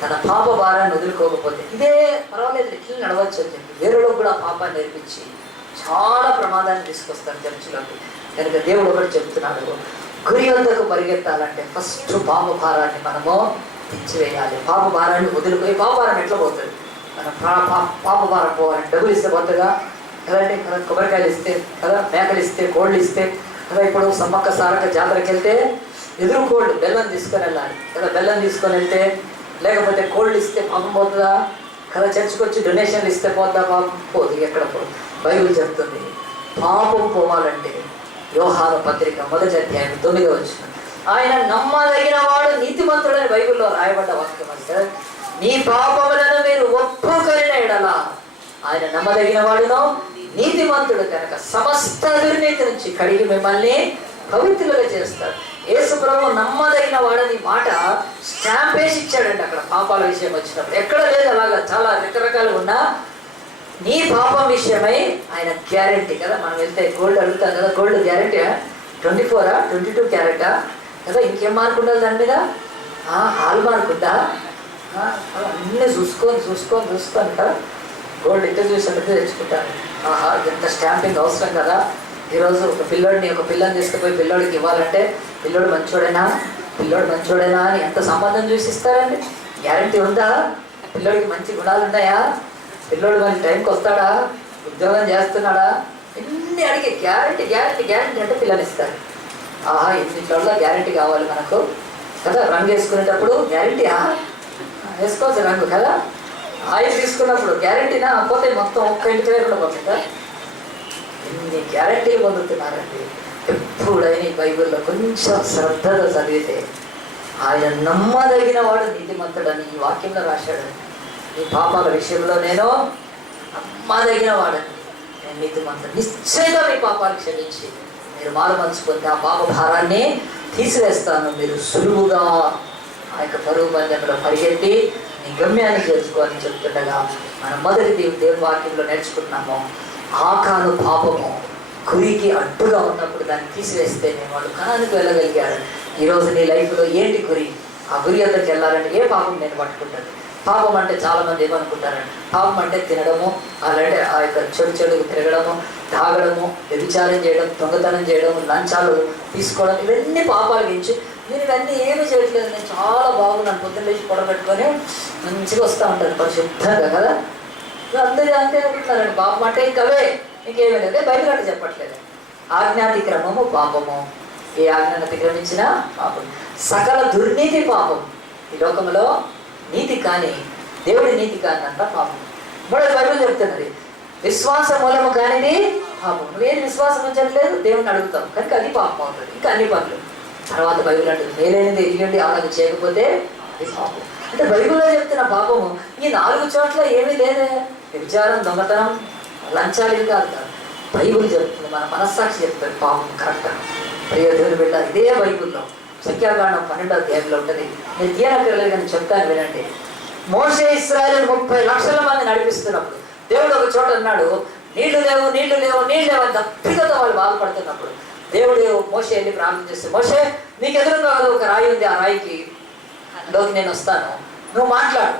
తన పాప భారాన్ని వదులుకోకపోతే ఇదే పర్వాలేదు ఎట్లా నడవచ్చు అని చెప్పి వేరేలోకి కూడా పాపాన్ని నేర్పించి చాలా ప్రమాదాన్ని తీసుకొస్తాడు చర్చిలోకి. కనుక దేవుడు ఒకటి చెప్తున్నాడు, గురి వద్దకు పరిగెత్తాలంటే ఫస్ట్ పాప భారాన్ని మనము తెచ్చివేయాలి. పాప భారాన్ని వదులుకొని, పాప భారం ఎట్లా పోతుంది, మనం పాప భారం పోవాలంటే డబ్బులు ఇస్తే పోతుందా కదండి, కొబ్బరికాయలు ఇస్తే కదా, మేకలు ఇస్తే, కోళ్ళు ఇస్తే కదా. ఇప్పుడు సమ్మక్క సారక జాతరకి వెళ్తే ఎదురు కోళ్ళు బెల్లం తీసుకొని వెళ్ళాలి కదా, బెల్లం తీసుకొని వెళ్తే, లేకపోతే కోళ్ళు ఇస్తే పాపం పోతుందా కదా. చర్చికి వచ్చి డొనేషన్లు ఇస్తే పోతుందా, పాపం పోదు, ఎక్కడ పోదు. బైబిల్ చెప్తుంది పాపం పోవాలంటే యోహాను పత్రిక 1వ అధ్యాయం 9వ వచనం, ఆయన నమ్మదగిన వాడు నీతిమంతుడని బైబిల్లో రాయబడ్డ వాక్యం అంటే నీ పాపములను మీరు ఒప్పుకొనిన ఎడల ఆయన నమ్మదగిన వాడును నీతిమంతుడు కనుక సమస్త దుర్నీతి నుంచి కడిగి మిమ్మల్ని పవిత్రులుగా చేస్తాడు. యేసు ప్రభువు నమ్మదగిన వాడని మాట స్టాంప్ వేసి ఇచ్చాడండి అక్కడ పాపాల విషయం వచ్చినప్పుడు. ఎక్కడ లేదు అలాగా, చాలా రకరకాలుగా ఉన్నా నీ పాపం విషయమై ఆయన గ్యారెంటీ కదా. మనం వెళ్తే గోల్డ్ అడుగుతాం కదా, గోల్డ్ గ్యారెంటీ 24 22 క్యారెటా కదా, ఇంకేం మార్క్ ఉండాలి దాని మీద, హాల్ మార్క్ ఉందా, అన్నీ చూసుకొని కదా. గోల్డ్ ఇంటర్ చూసినట్టు తెచ్చుకుంటాను. ఎంత స్టాంపింగ్ అవసరం కదా. ఈరోజు ఒక పిల్లని తీసుకుపోయి పిల్లోడికి ఇవ్వాలంటే పిల్లోడు మంచోడేనా అని ఎంత సంబంధం చూసిస్తారండి. గ్యారెంటీ ఉందా, పిల్లోడికి మంచి గుణాలు ఉన్నాయా, పిల్లోడు మంచి టైంకి వస్తాడా, ఉద్యోగం చేస్తున్నాడా, ఇన్ని అడిగి గ్యారెంటీ అంటే పిల్లని ఇస్తారు. ఇన్నింటిలో గ్యారెంటీ కావాలి మనకు కదా. రంగు వేసుకునేటప్పుడు గ్యారెంటీ వేసుకోవచ్చు రంగు కదా. ఆయిల్ తీసుకున్నప్పుడు గ్యారెంటీనా, పోతే మొత్తం ఒక్క ఇంటికి కూడా పోతుందా. ఇన్ని గ్యారెంటీలు పొందుతున్నారండి. ఎప్పుడైనా బైబిల్లో కొంచెం శ్రద్ధగా చదివితే ఆయన నమ్మదగిన వాడు నీతిమంతుడని ఈ వాక్యంలో రాశాడని. ఈ పాపాల విషయంలో నేను నమ్మదగిన వాడని, నేను నీతిమంతుడు, నిశ్చయంగా మీ పాపాలు క్షమించి మీరు మారుమనసు పొంది ఆ పాప భారాన్ని తీసివేస్తాను, మీరు సులువుగా ఆ యొక్క పరుగు పందెంలో పరిగెత్తి నీ గమ్యాన్ని చేర్చుకోవాలని చెప్తుండగా మనం మొదటి దేవుని వాక్యంలో నేర్చుకుంటున్నాము. ఆకాను పాపము గురికి అడ్డుగా ఉన్నప్పుడు దాన్ని తీసివేస్తే నేను వాళ్ళు కణానికి వెళ్ళగలిగారు. ఈరోజు నీ లైఫ్లో ఏంటి గురి, ఆ గురి అంతకు వెళ్ళాలంటే ఏ పాపం నేను పట్టుకుంటాను. పాపం అంటే చాలామంది ఏమనుకుంటారండి, పాపం అంటే తినడము, అలాంటి ఆ యొక్క చెడుకు తిరగడము, తాగడము, వ్యభిచారం చేయడం, దొంగతనం చేయడం, లంచాలు తీసుకోవడం, ఇవన్నీ పాపాలు గురించి. నేను ఇవన్నీ ఏమీ చేయట్లేదు, నేను చాలా బాగున్నాను, పొద్దున్న లేచి పొడబెట్టుకొని మంచిగా వస్తూ ఉంటాను పరిశుద్ధంగా కదా. అందరూ అంతే అనుకుంటున్నారండి, పాపం అంటే ఇంకవే, ఇంకేమీ లేదు. బైబిల్ అంటే చెప్పట్లేదు. ఆజ్ఞాతిక్రమము పాపము. ఏ ఆజ్ఞను అతిక్రమించినా పాపం. సకల దుర్నీతి పాపం. ఈ లోకంలో నీతి కానీ దేవుడి నీతి కానిదంతా పాపం. మూడో బైబిల్ చెప్తున్నది విశ్వాస మూలము కానిది పాపం. నువ్వేది విశ్వాసం ఉంచట్లేదు దేవుడిని అడుగుతాం కనుక అది పాపం అవుతుంది. ఇంకా అన్ని పనులు. తర్వాత బైబిల్ అంటుంది మేలైనది ఎరిగండి అలాగే చేయకపోతే అది పాపం. అంటే బైబిల్లో చెప్తున్న పాపము ఈ 4 చోట్ల ఏమీ లేదే. విచారం, దొంగతనం, లంచాలు కాదు. బైబిల్ చెప్తుంది, మన మనస్సాక్షి చెప్తుంది పాపం కరెక్ట్. ప్రియ దేవుని బిడ్డ, ఇదే బైబిల్లో సంఖ్యాకాండం 12వ అధ్యాయంలో ఉంటుంది. నేను తీయనక్కర్లేదు కానీ చెప్తాను వినండి. మోషే ఇశ్రాయేలు 30 లక్షల మంది నడిపిస్తున్నప్పుడు దేవుడు ఒక చోట అన్నాడు నీళ్లు లేవు నీళ్లు లేవు నీళ్ళు లేవు అని దప్పికతో వాళ్ళు బాధపడుతున్నప్పుడు దేవుడు మోషే వెళ్ళి ప్రార్థన చేస్తే, మోషే నీకు ఎదురుగా ఒక రాయి ఉంది, ఆ రాయికి లోకి నేను వస్తాను, నువ్వు మాట్లాడు.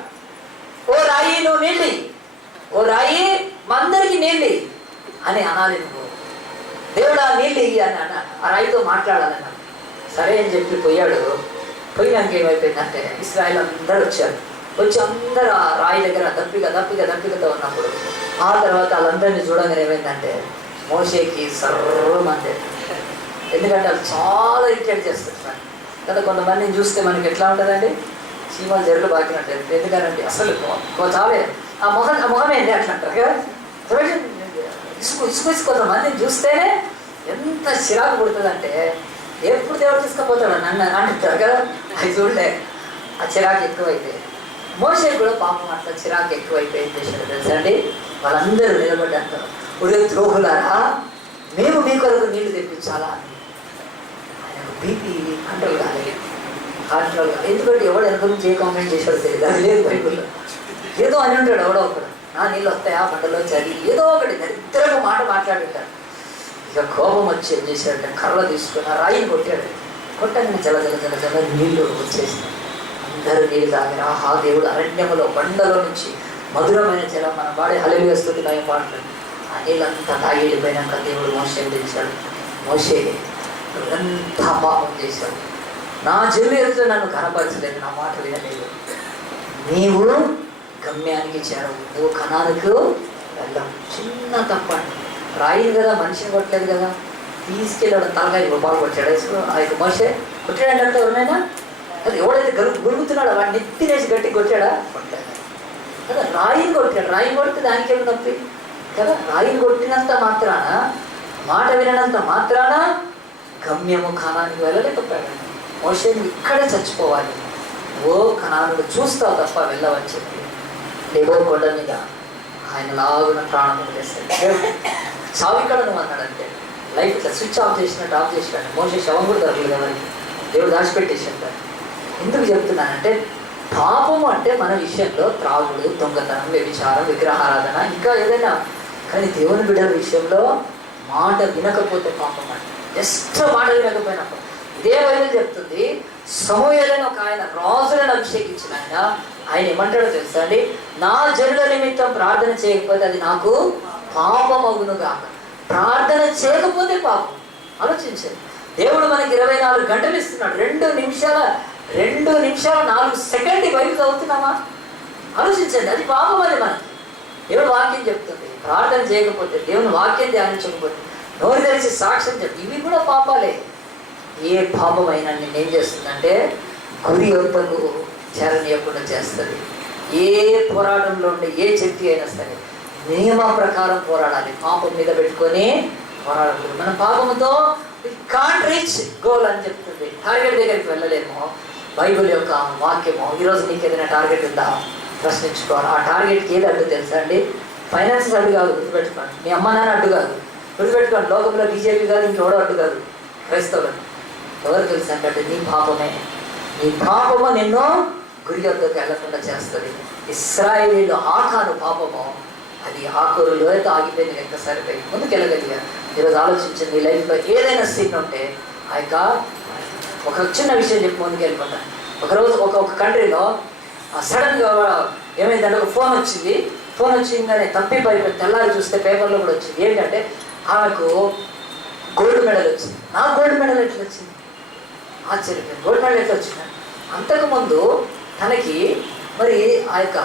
ఓ రాయి నువ్వు నీళ్ళి, ఓ రాయి మా అందరికి నీళ్ళి అని అనాలి. నువ్వు దేవుడు ఆ నీళ్ళు ఇయ్యి అని అన్నాడు. ఆ రాయితో మాట్లాడాలన్నాడు. సరే అని చెప్పి పోయాడు. పోయినాక ఏమైపోయిందంటే ఇశ్రాయేలు అందరూ వచ్చారు. వచ్చి అందరూ ఆ రాయి దగ్గర దప్పికతో ఉన్నప్పుడు ఆ తర్వాత వాళ్ళందరినీ చూడగానే ఏమైందంటే మోషేకి సర్వమంది. ఎందుకంటే వాళ్ళు చాలా ఇరిటేట్ చేస్తారు కదా. కొంతమందిని చూస్తే మనకి ఎట్లా ఉంటుందండి, చీమలు జరులు బాకినట్టు. ఎందుకంటే అసలు చాలే ఆ మొహం ఏంటి అట్లా అంటారు కదా. ఇసుకు కొంతమందిని చూస్తేనే ఎంత చిరాకు పుడుతుందంటే ఎప్పుడు దేవుడు తీసుకుపోతాడు నన్ను అంటారు కదా. అది చూడలే ఆ చిరాకు ఎక్కువైతే మోషే కూడా పాపం అట్లా చిరాకు ఎక్కువైపోయింది తెలుసా అండి. వాళ్ళందరూ నిలబడి అంటారు ఒరే ద్రోహులారా మేము మీ కొరకు నీళ్లు తెప్పించాలా అని. ఆయన బీపీ కంట్రోల్ కాలేదు. ఎందుకంటే ఎవడు ఎంత నుంచి ఏ కాంప్లైంట్ చేసాడో తెలియదు. అది లేదు బైబుల్లో. ఏదో అని ఉంటాడు ఎవడో ఒకడు, నా నీళ్ళు వస్తాయా పంటలో చదివి ఏదో ఒకటి దరిద్రపు మాట మాట్లాడుంటాడు. ఇక కోపం వచ్చి ఏం చేశాడంటే కర్ర తీసుకుని ఆ రాయిని కొట్టాడు. కొట్టగానే జల నీళ్లు వచ్చేసినాయి. అందరూ నీళ్ళు తాగారు. ఆహా దేవుడు అరణ్యములో బండలో నుంచి మధురమైన జలం మనం వాడే హల్లెలూయా స్తుతి నయం పాటలు. ఆ నీళ్ళంతా తాగి వెళ్ళిపోయినాక దేవుడు మోషేని పిలిచాడు. మోషే ఎంత పాపం చేశాడు, నా జల్లు నన్ను కనపరచలేదు, నా మాట వినలేదు. నీవు గమ్యానికి చేరవు, నువ్వు కనానుకు వెళ్ళావు. చిన్న తప్పండి. రాయిని కదా, మనిషిని కొట్టలేదు కదా. తీసుకెళ్ళాడు తలకాయ పాలు కొట్టాడు. ఆ యొక్క మోషే కొట్టాడంటే ఎవరినైనా అది ఎవడైతే గురుగుతున్నాడో వాడిని నెత్తినేసి గట్టి కొట్టాడా? కొట్టాడు కదా. రాయిని కొట్టాడు. రాయిని కొడితే దానికి ఏమి నొప్పి కదా. రాయిని కొట్టినంత మాత్రాన, మాట వినంత మాత్రాన గమ్యము కనానికి వెళ్ళలేకపోయాడు. మోషే ఇక్కడే చచ్చిపోవాలి, ఓ కనానుడు చూస్తావు తప్ప వెళ్ళవని చెప్పి లేవో కొండ మీద ఆయన లాగున ప్రాణం వదిలేస్తాడు. సావిక్కడ నువ్వు అన్నాడంటే లైఫ్ ఇట్లా స్విచ్ ఆఫ్ చేసినాడు. మోషే శవం కూడా దొరకలేదు ఎవరికి, దేవుడు దాచిపెట్టేసాడు. ఎందుకు చెప్తున్నానంటే పాపము అంటే మన విషయంలో త్రాగుడు, దొంగతనం, వ్యభిచారం, విగ్రహారాధన ఇంకా ఏదైనా. కానీ దేవుని బిడ్డల విషయంలో మాట వినకపోతే పాపం అంటే జస్ట్ మాట వినకపోయినప్పుడు. ఇదే బైబిల్ చెప్తుంది, సమూయేలును ఒక ఆయన రాజులను అభిషేకించిన ఆయన ఏమంటాడో తెలుసా అండి, నా జనుల నిమిత్తం ప్రార్థన చేయకపోతే అది నాకు పాపం అవును కాక. ప్రార్థన చేయకపోతే పాపం. ఆలోచించండి, దేవుడు మనకి 24 గంటలు ఇస్తున్నాడు. 2 నిమిషాల 4 సెకండ్ బైబిల్ చదువుతున్నామా? ఆలోచించండి, అది పాపం. అది మనకి దేవుడు వాక్యం చెప్తుంది. ప్రార్థన చేయకపోతే, దేవుని వాక్యం ధ్యానించకపోతే, నోరు తెలిసి సాక్ష్యం చెప్పి, ఇవి కూడా పాపాలే. ఏ పాపమైనా నేనేం చేస్తుందంటే గురి యొద్దకు చేరనీయకుండా చేస్తుంది. ఏ పోరాటంలో ఉండే ఏ శక్తి అయినా సరే నియమ ప్రకారం పోరాడాలి. పాపం మీద పెట్టుకొని పోరాడకూడదు. మన పాపంతో కాంట్ రీచ్ గోల్ అని చెప్తుంది. టార్గెట్ దగ్గరికి వెళ్ళలేమో. బైబిల్ యొక్క వాక్యము ఈరోజు నీకు ఏదైనా టార్గెట్ ఉందా ప్రశ్నించుకోవాలి. ఆ టార్గెట్కి ఏది అడ్డు తెలుసా అండి? ఫైనాన్సెస్ అడ్డు కాదు, గుర్తుపెట్టుకోండి. మీ అమ్మ నాన్న అడ్డు కాదు, గుర్తుపెట్టుకోండి. లోకంలో బీజేపీ కాదు, ఇంకెవడో అడ్డు కాదు, క్రైస్తవులు. ఎవరు తెలుసు అంటే నీ పాపమే. నీ పాపము నిన్ను గురి వద్దకు వెళ్లకుండా చేస్తుంది. ఇశ్రాయేలీయుల ఆకాను పాపము, అది ఆకూరులో అయితే ఆగిపోయింది, ఎంత సరిపోయి ముందుకు వెళ్ళగలిగారు. ఈరోజు ఆలోచించండి, నీ లైఫ్లో ఏదైనా సీన్ ఉంటే ఆ యొక్క ఒక చిన్న విషయం చెప్పి ముందుకు వెళ్ళిపోతాను. ఒకరోజు ఒక కంట్రీలో సడన్గా ఏమైందంటే ఒక ఫోన్ వచ్చిందని తప్పిపోయి తెల్లారి చూస్తే పేపర్లో కూడా వచ్చింది. ఏంటంటే ఆమెకు గోల్డ్ మెడల్ వచ్చింది. నాకు గోల్డ్ మెడల్ ఎట్లా వచ్చింది? ఆశ్చర్యపోయింది. గోల్డ్ మెడల్ ఎట్లా వచ్చింది? అంతకుముందు తనకి మరి ఆ యొక్క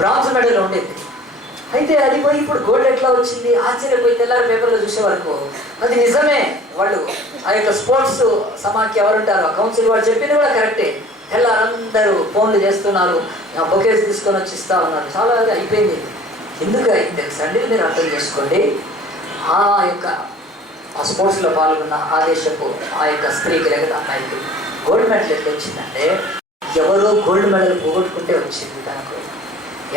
బ్రాంజ్ మెడల్ ఉండేది. అయితే అది పోయి ఇప్పుడు గోల్డ్ ఎట్లా వచ్చింది ఆశ్చర్యపోయి తెల్లారి పేపర్లో చూసే వరకు అది నిజమే. వాళ్ళు ఆ యొక్క స్పోర్ట్స్ సమాఖ్య ఎవరుంటారో కౌన్సిల్ వాళ్ళు చెప్పింది కూడా కరెక్టే. తెల్లారందరూ ఫోన్లు చేస్తున్నారు, బొకేస్ తీసుకొని వచ్చి ఇస్తా ఉన్నారు. చాలా అది అయిపోయింది. ఎందుకు అయింది తెలుసండి? మీరు అర్థం చేసుకోండి. ఆ యొక్క ఆ స్పోర్ట్స్లో పాల్గొన్న ఆ దేశపు ఆ యొక్క స్త్రీకి లేకపోతే అమ్మాయికి గోల్డ్ మెడల్ ఎట్లా వచ్చిందంటే ఎవరో గోల్డ్ మెడల్ పోగొట్టుకుంటే వచ్చింది తనకు.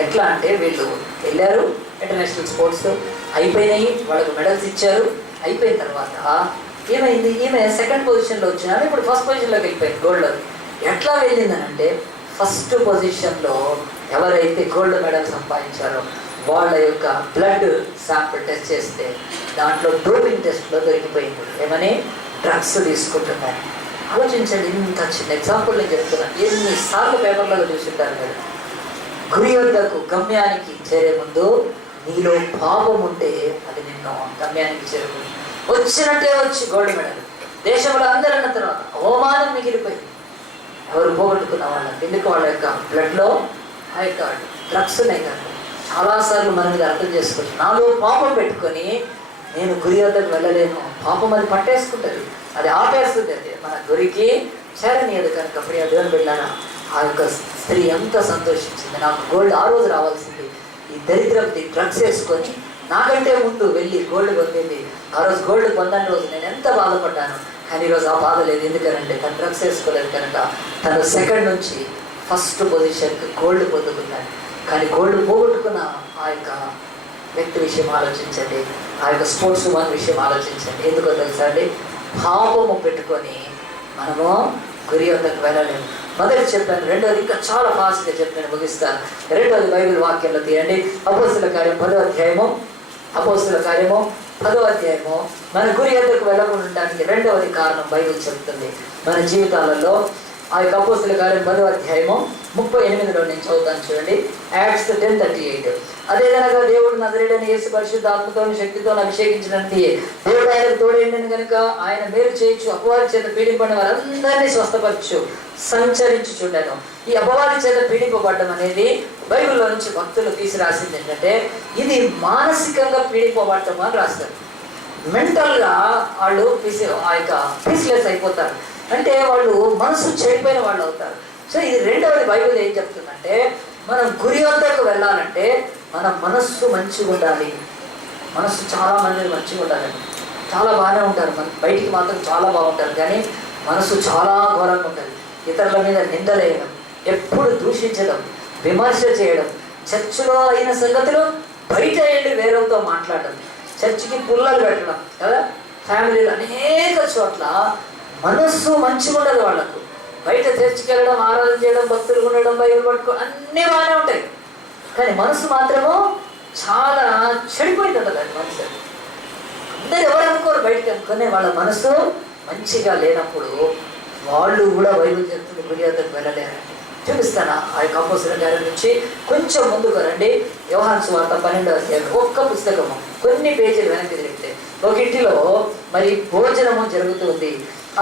ఎట్లా అంటే వీళ్ళు వెళ్ళారు, ఇంటర్నేషనల్ స్పోర్ట్స్ అయిపోయినాయి, వాళ్ళకు మెడల్స్ ఇచ్చారు. అయిపోయిన తర్వాత ఏమైంది, ఈమె సెకండ్ పొజిషన్లో వచ్చినారు, ఇప్పుడు ఫస్ట్ పొజిషన్లోకి వెళ్ళిపోయింది గోల్డ్లో. ఎట్లా వెళ్ళిందనంటే ఫస్ట్ పొజిషన్లో ఎవరైతే గోల్డ్ మెడల్ సంపాదించారో వాళ్ళ యొక్క బ్లడ్ శాంపిల్ టెస్ట్ చేస్తే దాంట్లో డోపింగ్ టెస్ట్లో దొరికిపోయింది. ఏమని? డ్రగ్స్ తీసుకుంటున్నారు. ఆలోచించండి, ఇంత చిన్న ఎగ్జాంపుల్ నేను చెప్తున్నాను. ఎన్నిసార్లు పేపర్లలో చూసింటారు మీరు. గురి వద్దకు గమ్యానికి చేరే ముందు నీలో పాపం ఉంటే అది నిన్ను గమ్యానికి చేరుకుంది. వచ్చినట్టే వచ్చి గోల్డ్ మెడల్ దేశంలో అందరూ అన్న తర్వాత అవమానం మిగిలిపోయింది. ఎవరు పోగొట్టుకున్న వాళ్ళకి. ఎందుకు? వాళ్ళ యొక్క బ్లడ్లో ఆ యొక్క డ్రగ్స్ ఉన్నాయి కదా. చాలాసార్లు మన మీద అర్థం చేసుకోవచ్చు. నాలో పాపం పెట్టుకొని నేను గురి వద్దకు వెళ్ళలేను, పాపం అది పట్టేసుకుంటుంది, అది ఆపేస్తుంది. అది మన గురికి చేరనీయదు. కనుక ప్రియ దేవుని బిడ్డలారా, ఆ యొక్క స్త్రీ ఎంత సంతోషించింది. నాకు గోల్డ్ ఆ రోజు రావాల్సింది, ఈ దరిద్రంది డ్రగ్స్ వేసుకొని నాకంటే ముందు వెళ్ళి గోల్డ్ పొందింది. ఆ రోజు గోల్డ్ పొందని రోజు నేను ఎంత బాధపడ్డాను. కానీ ఈరోజు ఆ బాధ లేదు. ఎందుకనంటే తను డ్రగ్స్ వేసుకోలేదు కనుక తను సెకండ్ నుంచి ఫస్ట్ పొజిషన్కి గోల్డ్ పొందుకున్నాడు. కానీ గోల్డ్ పోగొట్టుకున్న ఆ యొక్క వ్యక్తి విషయం ఆలోచించండి, ఆ యొక్క స్పోర్ట్స్ ఉమెన్ విషయం ఆలోచించండి. ఎందుకో తెలుసా అండి? పాపము పెట్టుకొని మనము గురి వద్దకు వెళ్ళలేము. మొదటి చెప్పాను. రెండోది ఇంకా చాలా ఫాస్ట్గా చెప్పాను, ముగిస్తాను. రెండోది బైబిల్ వాక్యంలో తీయండి. అపోస్తుల కార్యం 10వ అధ్యాయము. అపోస్తుల కార్యము 10వ అధ్యాయము. మన గురి వద్దకు వెళ్ళకుండా ఉండడానికి రెండవది కారణం బైబిల్ చెప్తుంది. మన జీవితాలలో ఆ యొక్క అపోస్తుల కార్యం 10వ అధ్యాయము 38లో నేను చదువుతాను చూడండి. యాక్ట్స్ 10:38. అదే కనుక దేవుడు నజరేయుడైన యేసు పరిశుద్ధాత్మతో శక్తితో అభిషేకించినట్టు దేవుడు ఆయనకు తోడైండని కనుక ఆయన మేలు చేయొచ్చు, అపవాది చేత పీడింపడిన వారందరినీ స్వస్థపరచు సంచరించి చూడాను. ఈ అపవాది చేత పీడింపబడ్డం అనేది బైబిల్లో నుంచి భక్తులు తీసి రాసింది ఏంటంటే ఇది మానసికంగా పీడింపబడటం అని రాస్తారు. మెంటల్గా వాళ్ళు ఆ యొక్క పీస్లెస్ అయిపోతారు. అంటే వాళ్ళు మనసు చెడిపోయిన వాళ్ళు అవుతారు. సో ఇది రెండవది బైబిల్ ఏం చెప్తుందంటే మనం గురి వద్దకు వెళ్ళాలంటే మన మనస్సు మంచిగా ఉండాలి. మనస్సు చాలా మంది మంచిగా ఉండాలండి. చాలా బాగానే ఉంటారు, మన బయటికి మాత్రం చాలా బాగుంటారు, కానీ మనసు చాలా ఘోరంగా ఉంటుంది. ఇతరుల మీద నిందలేయడం, ఎప్పుడు దూషించడం, విమర్శ చేయడం, చర్చిలో అయిన సంగతులు బయట వెళ్ళి వేరేతో మాట్లాడడం, చర్చికి పుల్లలు పెట్టడం కదా. ఫ్యామిలీలో అనేక చోట్ల మనస్సు మంచిగా ఉండదు వాళ్ళకు. బయట చర్చికి వెళ్ళడం, ఆరాధన చేయడం, భక్తులు ఉండడం, బైబిల్ పట్టుకోవడం అన్నీ బాగానే ఉంటాయి, కానీ మనసు మాత్రము చాలా చెడిపోయింది ఉంటుంది. అది మనసు అందరు ఎవరు అనుకోరు, బయటకు అనుకునే వాళ్ళ మనసు మంచిగా లేనప్పుడు వాళ్ళు కూడా బైబిల్ చెప్తుంది గురి వద్దకు వెళ్ళలేరండి. చూపిస్తాను ఆ యొక్క అపోస్తలుల కార్యం నుంచి కొంచెం ముందుకు రండి. యోహాను సువార్త 12వ అధ్యాయం. ఒక్క పుస్తకము కొన్ని పేజీలు వెనక్కి తిరిగితే ఒక ఇంటిలో మరి భోజనము జరుగుతుంది.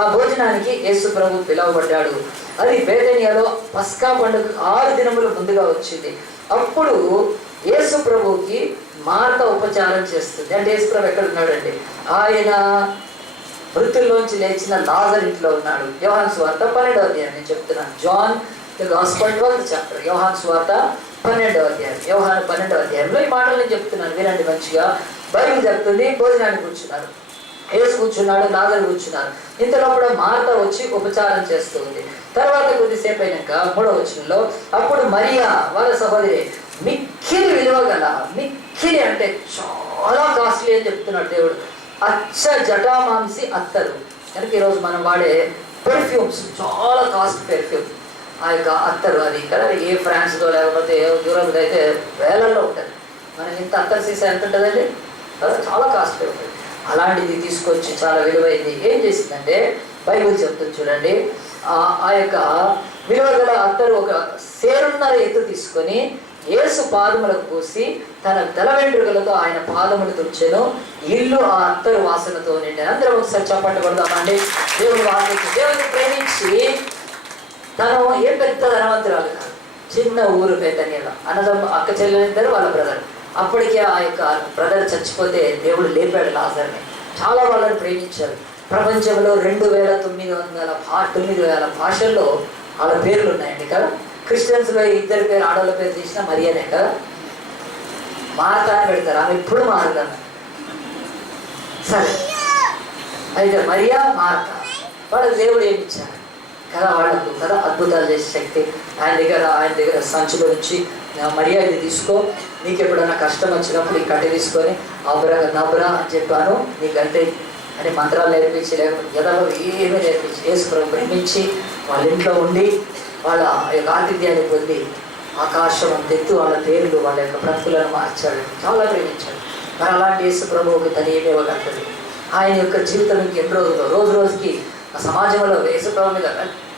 ఆ భోజనానికి యేసు ప్రభు పిలువబడ్డాడు. అది బేతనియాలో పస్కా పండుగ 6 దినములు ముందుగా వచ్చింది. అప్పుడు యేసు ప్రభుకి మార్త ఉపచారం చేస్తుంది. అంటే యేసు ప్రభు ఎక్కడ ఉన్నాడండి? ఆయన మృతుల్లోంచి లేచిన లాజరు ఇంట్లో ఉన్నాడు. యోహాను సువార్త 12వ అధ్యాయం నేను చెప్తున్నాను. John the gospel 12th chapter. యోహాను సువార్త 12వ అధ్యాయం. యోహాను 12వ అధ్యాయంలో ఈ మాటలు నేను చెప్తున్నాను, వినండి మంచిగా. బైబిల్ చెప్తుంది భోజనానికి కూర్చున్నారు. యేసు కూర్చున్నాడు, లాజరు కూర్చున్నారు. ఇంతలో కూడా మార్త వచ్చి ఉపచారం చేస్తుంది. తర్వాత కొద్దిసేపు అయినాక 3వ వచనంలో అప్పుడు మరియా వాళ్ళ సహోదరి మిక్కిలి విలువ గల, మిక్కిలి అంటే చాలా కాస్ట్లీ అని చెప్తున్నాడు దేవుడు, అచ్చ జటామాంసి అత్తరు. కనుక ఈరోజు మనం వాడే పెర్ఫ్యూమ్స్ చాలా కాస్ట్ పెర్ఫ్యూమ్. ఆ యొక్క అత్తరు అది కదా, ఏ ఫ్రాన్స్లో లేకపోతే యూరోప్లో అయితే వేలల్లో ఉంటుంది. మనకి ఇంత అత్తరు సీసా ఎంత ఉంటుందండి కదా, చాలా కాస్ట్లీ ఉంటుంది. అలాంటిది తీసుకొచ్చి చాలా విలువైంది. ఏం చేసిందంటే బైబిల్ చెప్తుంది చూడండి. ఆ యొక్క విలువ గల అత్తరు ఒక 1.5 ఎత్తు తీసుకొని యేసు పాదములకు పూసి తన తల వెంట్రుకలతో ఆయన పాదములు తుడిచెను. ఇల్లు ఆ అత్తరు వాసనతో నిండాను. అందరం ఒకసారి చప్పట్లు కొడదామండి. దేవుని వాసన, దేవుని ప్రేమించి తను ఏం పెద్ద ధనవంతురాలు కాదు, చిన్న ఊరు బేతనియాలో. అన్నదమ్మ అక్క చెల్లెలిద్దరు, వాళ్ళ బ్రదర్ అప్పటికే ఆ యొక్క బ్రదర్ చచ్చిపోతే దేవుడు లేపాడు లాజర్ని. చాలా వాళ్ళని ప్రేమించారు. ప్రపంచంలో 2900 భాషల్లో వాళ్ళ పేర్లు ఉన్నాయండి కదా. క్రిస్టియన్స్లో 2 పేరు ఆడవాళ్ళ పేరు తీసిన మరియానే కదా. మార్తా అని పెడతారు, ఆమె ఎప్పుడు మారుతాను. సరే, అయితే మరియా మార్తా వాళ్ళకి దేవుడు ఏమి ఇచ్చారు కదా, వాళ్ళకు కదా అద్భుతాలు చేసే శక్తి. ఆయన దగ్గర సంచులో నుంచి మరియా ఇది తీసుకో, నీకు ఎప్పుడైనా కష్టం వచ్చినప్పుడు ఈ కట్టె తీసుకొని నబురా అని చెప్పాను నీకంటే అని మంత్రాలు నేర్పించి, లేకపోతే ఎదలో ఏమీ నేర్పించి యేసుప్రభువుని ప్రేమించి వాళ్ళ ఇంట్లో ఉండి వాళ్ళ యొక్క ఆతిథ్యాన్ని పొంది ఆకాశం అంతెత్తు వాళ్ళ పేర్లు వాళ్ళ యొక్క బ్రతుకులను మార్చాడు. చాలా ప్రేమించాడు. మరి అలాంటి యేసుప్రభువుకి తను ఏమి ఇవ్వగలదు? ఆయన యొక్క జీవితం ఇంకెన్ని రోజులు, రోజు రోజుకి ఆ సమాజంలో యేసుప్రభు మీద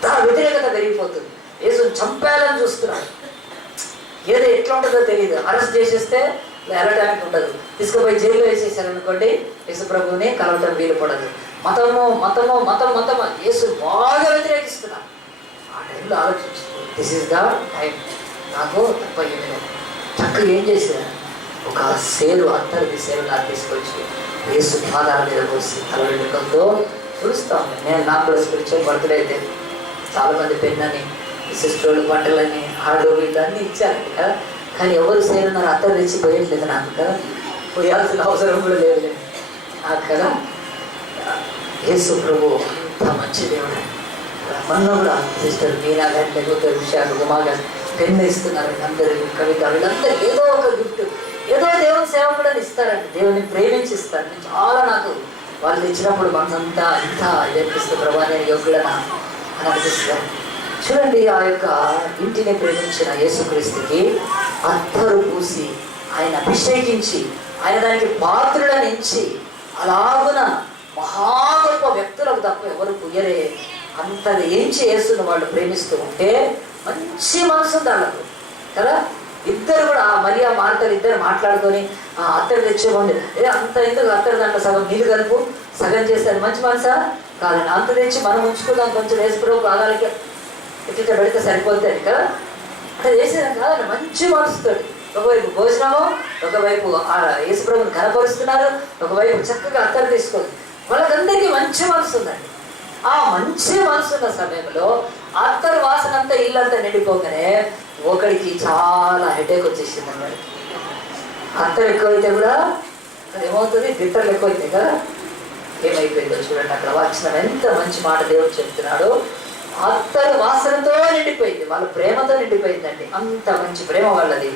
పెద్ద వ్యతిరేకత పెరిగిపోతుంది. యేసుని చంపేయాలని చూస్తున్నాడు. ఏదో ఎట్లా ఉంటుందో తెలియదు. అరెస్ట్ చేసేస్తే వెళ్ళడానికి ఉండదు, తీసుకుపోయి జైల్లో వేసేసారనుకోండి యేసుప్రభువుని కలవటం వీలు పడదు. మతం యేసు బాగా వ్యతిరేకిస్తున్నాడు. ఆ టైంలో ఆలోచించుకో, దిస్ ఇస్ ద టైం. నాకు తప్ప ఏమి చక్కగా ఏం చేశాను, ఒక అత్తరిది సేరులా తీసుకొచ్చి యేసు పాదాల మీద పోసి తల వెంట్రుకలతో చూస్తాము. నాకు కూడా స్పిరిచువల్ బర్త్డే అయితే చాలామంది పెన్నని సిస్టర్లు బట్టలని హార్డు వీళ్ళు అన్నీ ఇచ్చారు కదా. కానీ ఎవరు సేరున్నారు అత్తరు తెచ్చి పోయట్లేదు నాకు కదా, పోయాల్సిన అవసరం కూడా లేదు నాకు కదా. యేసు ప్రభు అంత మంచి దేవుడు. మొన్న కూడా సిస్టర్ మీనా గారి లేకపోతే విషయాలు ఉమా గారు పెన్ను ఇస్తున్నారు. అందరూ కవిత వీళ్ళందరూ ఏదో ఒక గిఫ్ట్, ఏదో దేవుని సేవ కూడా ఇస్తారండి. దేవుని ప్రేమించి ఇస్తారు. చాలా నాకు వాళ్ళు ఇచ్చినప్పుడు మనసంతా ఇంత ఇదనిపిస్తే ప్రభా నేను యోగ్యుడనా అని అనిపిస్తారు. చూడండి, ఆ యొక్క ఇంటిని ప్రేమించిన యేసుక్రీస్తుకి అత్తరు పూసి ఆయన అభిషేకించి ఆయన దానికి పాత్రలను ఎంచి అలాగున మహా గొప్ప వ్యక్తులకు తప్ప ఎవరు పుయ్యరే అంతగా ఎంచి యేసును వాళ్ళు ప్రేమిస్తూ ఉంటే మంచి మనసు ఉంది వాళ్ళకు కదా. ఇద్దరు కూడా మరియా మార్తలు ఇద్దరు మాట్లాడుకొని అత్తరు తెచ్చేవాడి అంత ఎందుకు అత్తరు దాంట్లో సగం నీళ్ళు కలుపు సగం చేస్తారు, మంచి మనసా కాదండి. అంత తెచ్చి మనం ఉంచుకుందాం కొంచెం యేసుప్రభు పాదాలకి ఇట్లా పెడితే సరిపోతుంది కదా. అట్లా చేసేదాం కాదండి, మంచి మనసుతోటి. ఒకవైపు భోజనము, ఒకవైపు యేసుప్రభుని కనపరుస్తున్నారు, ఒకవైపు చక్కగా అత్తరు తీసుకోండి. వాళ్ళకందరికీ మంచి మనసు ఉందండి. ఆ మంచి మనసున్న సమయంలో అత్తరు వాసన అంతా ఇల్లంతా నిండిపోగానే ఒకడికి చాలా హెడేక్ వచ్చేసింది అన్నాడు. అత్తరు ఎక్కువైతే కూడా అది ఏమవుతుంది, బిట్టర్లు ఎక్కువైతే కదా. ఏమైపోయిందో చూడండి అక్కడ వచనం ఎంత మంచి మాట దేవుడు చెప్తున్నాడు. అత్తరు వాసనతో నిండిపోయింది, వాళ్ళ ప్రేమతో నిండిపోయిందండి. అంత మంచి ప్రేమ వాళ్ళది.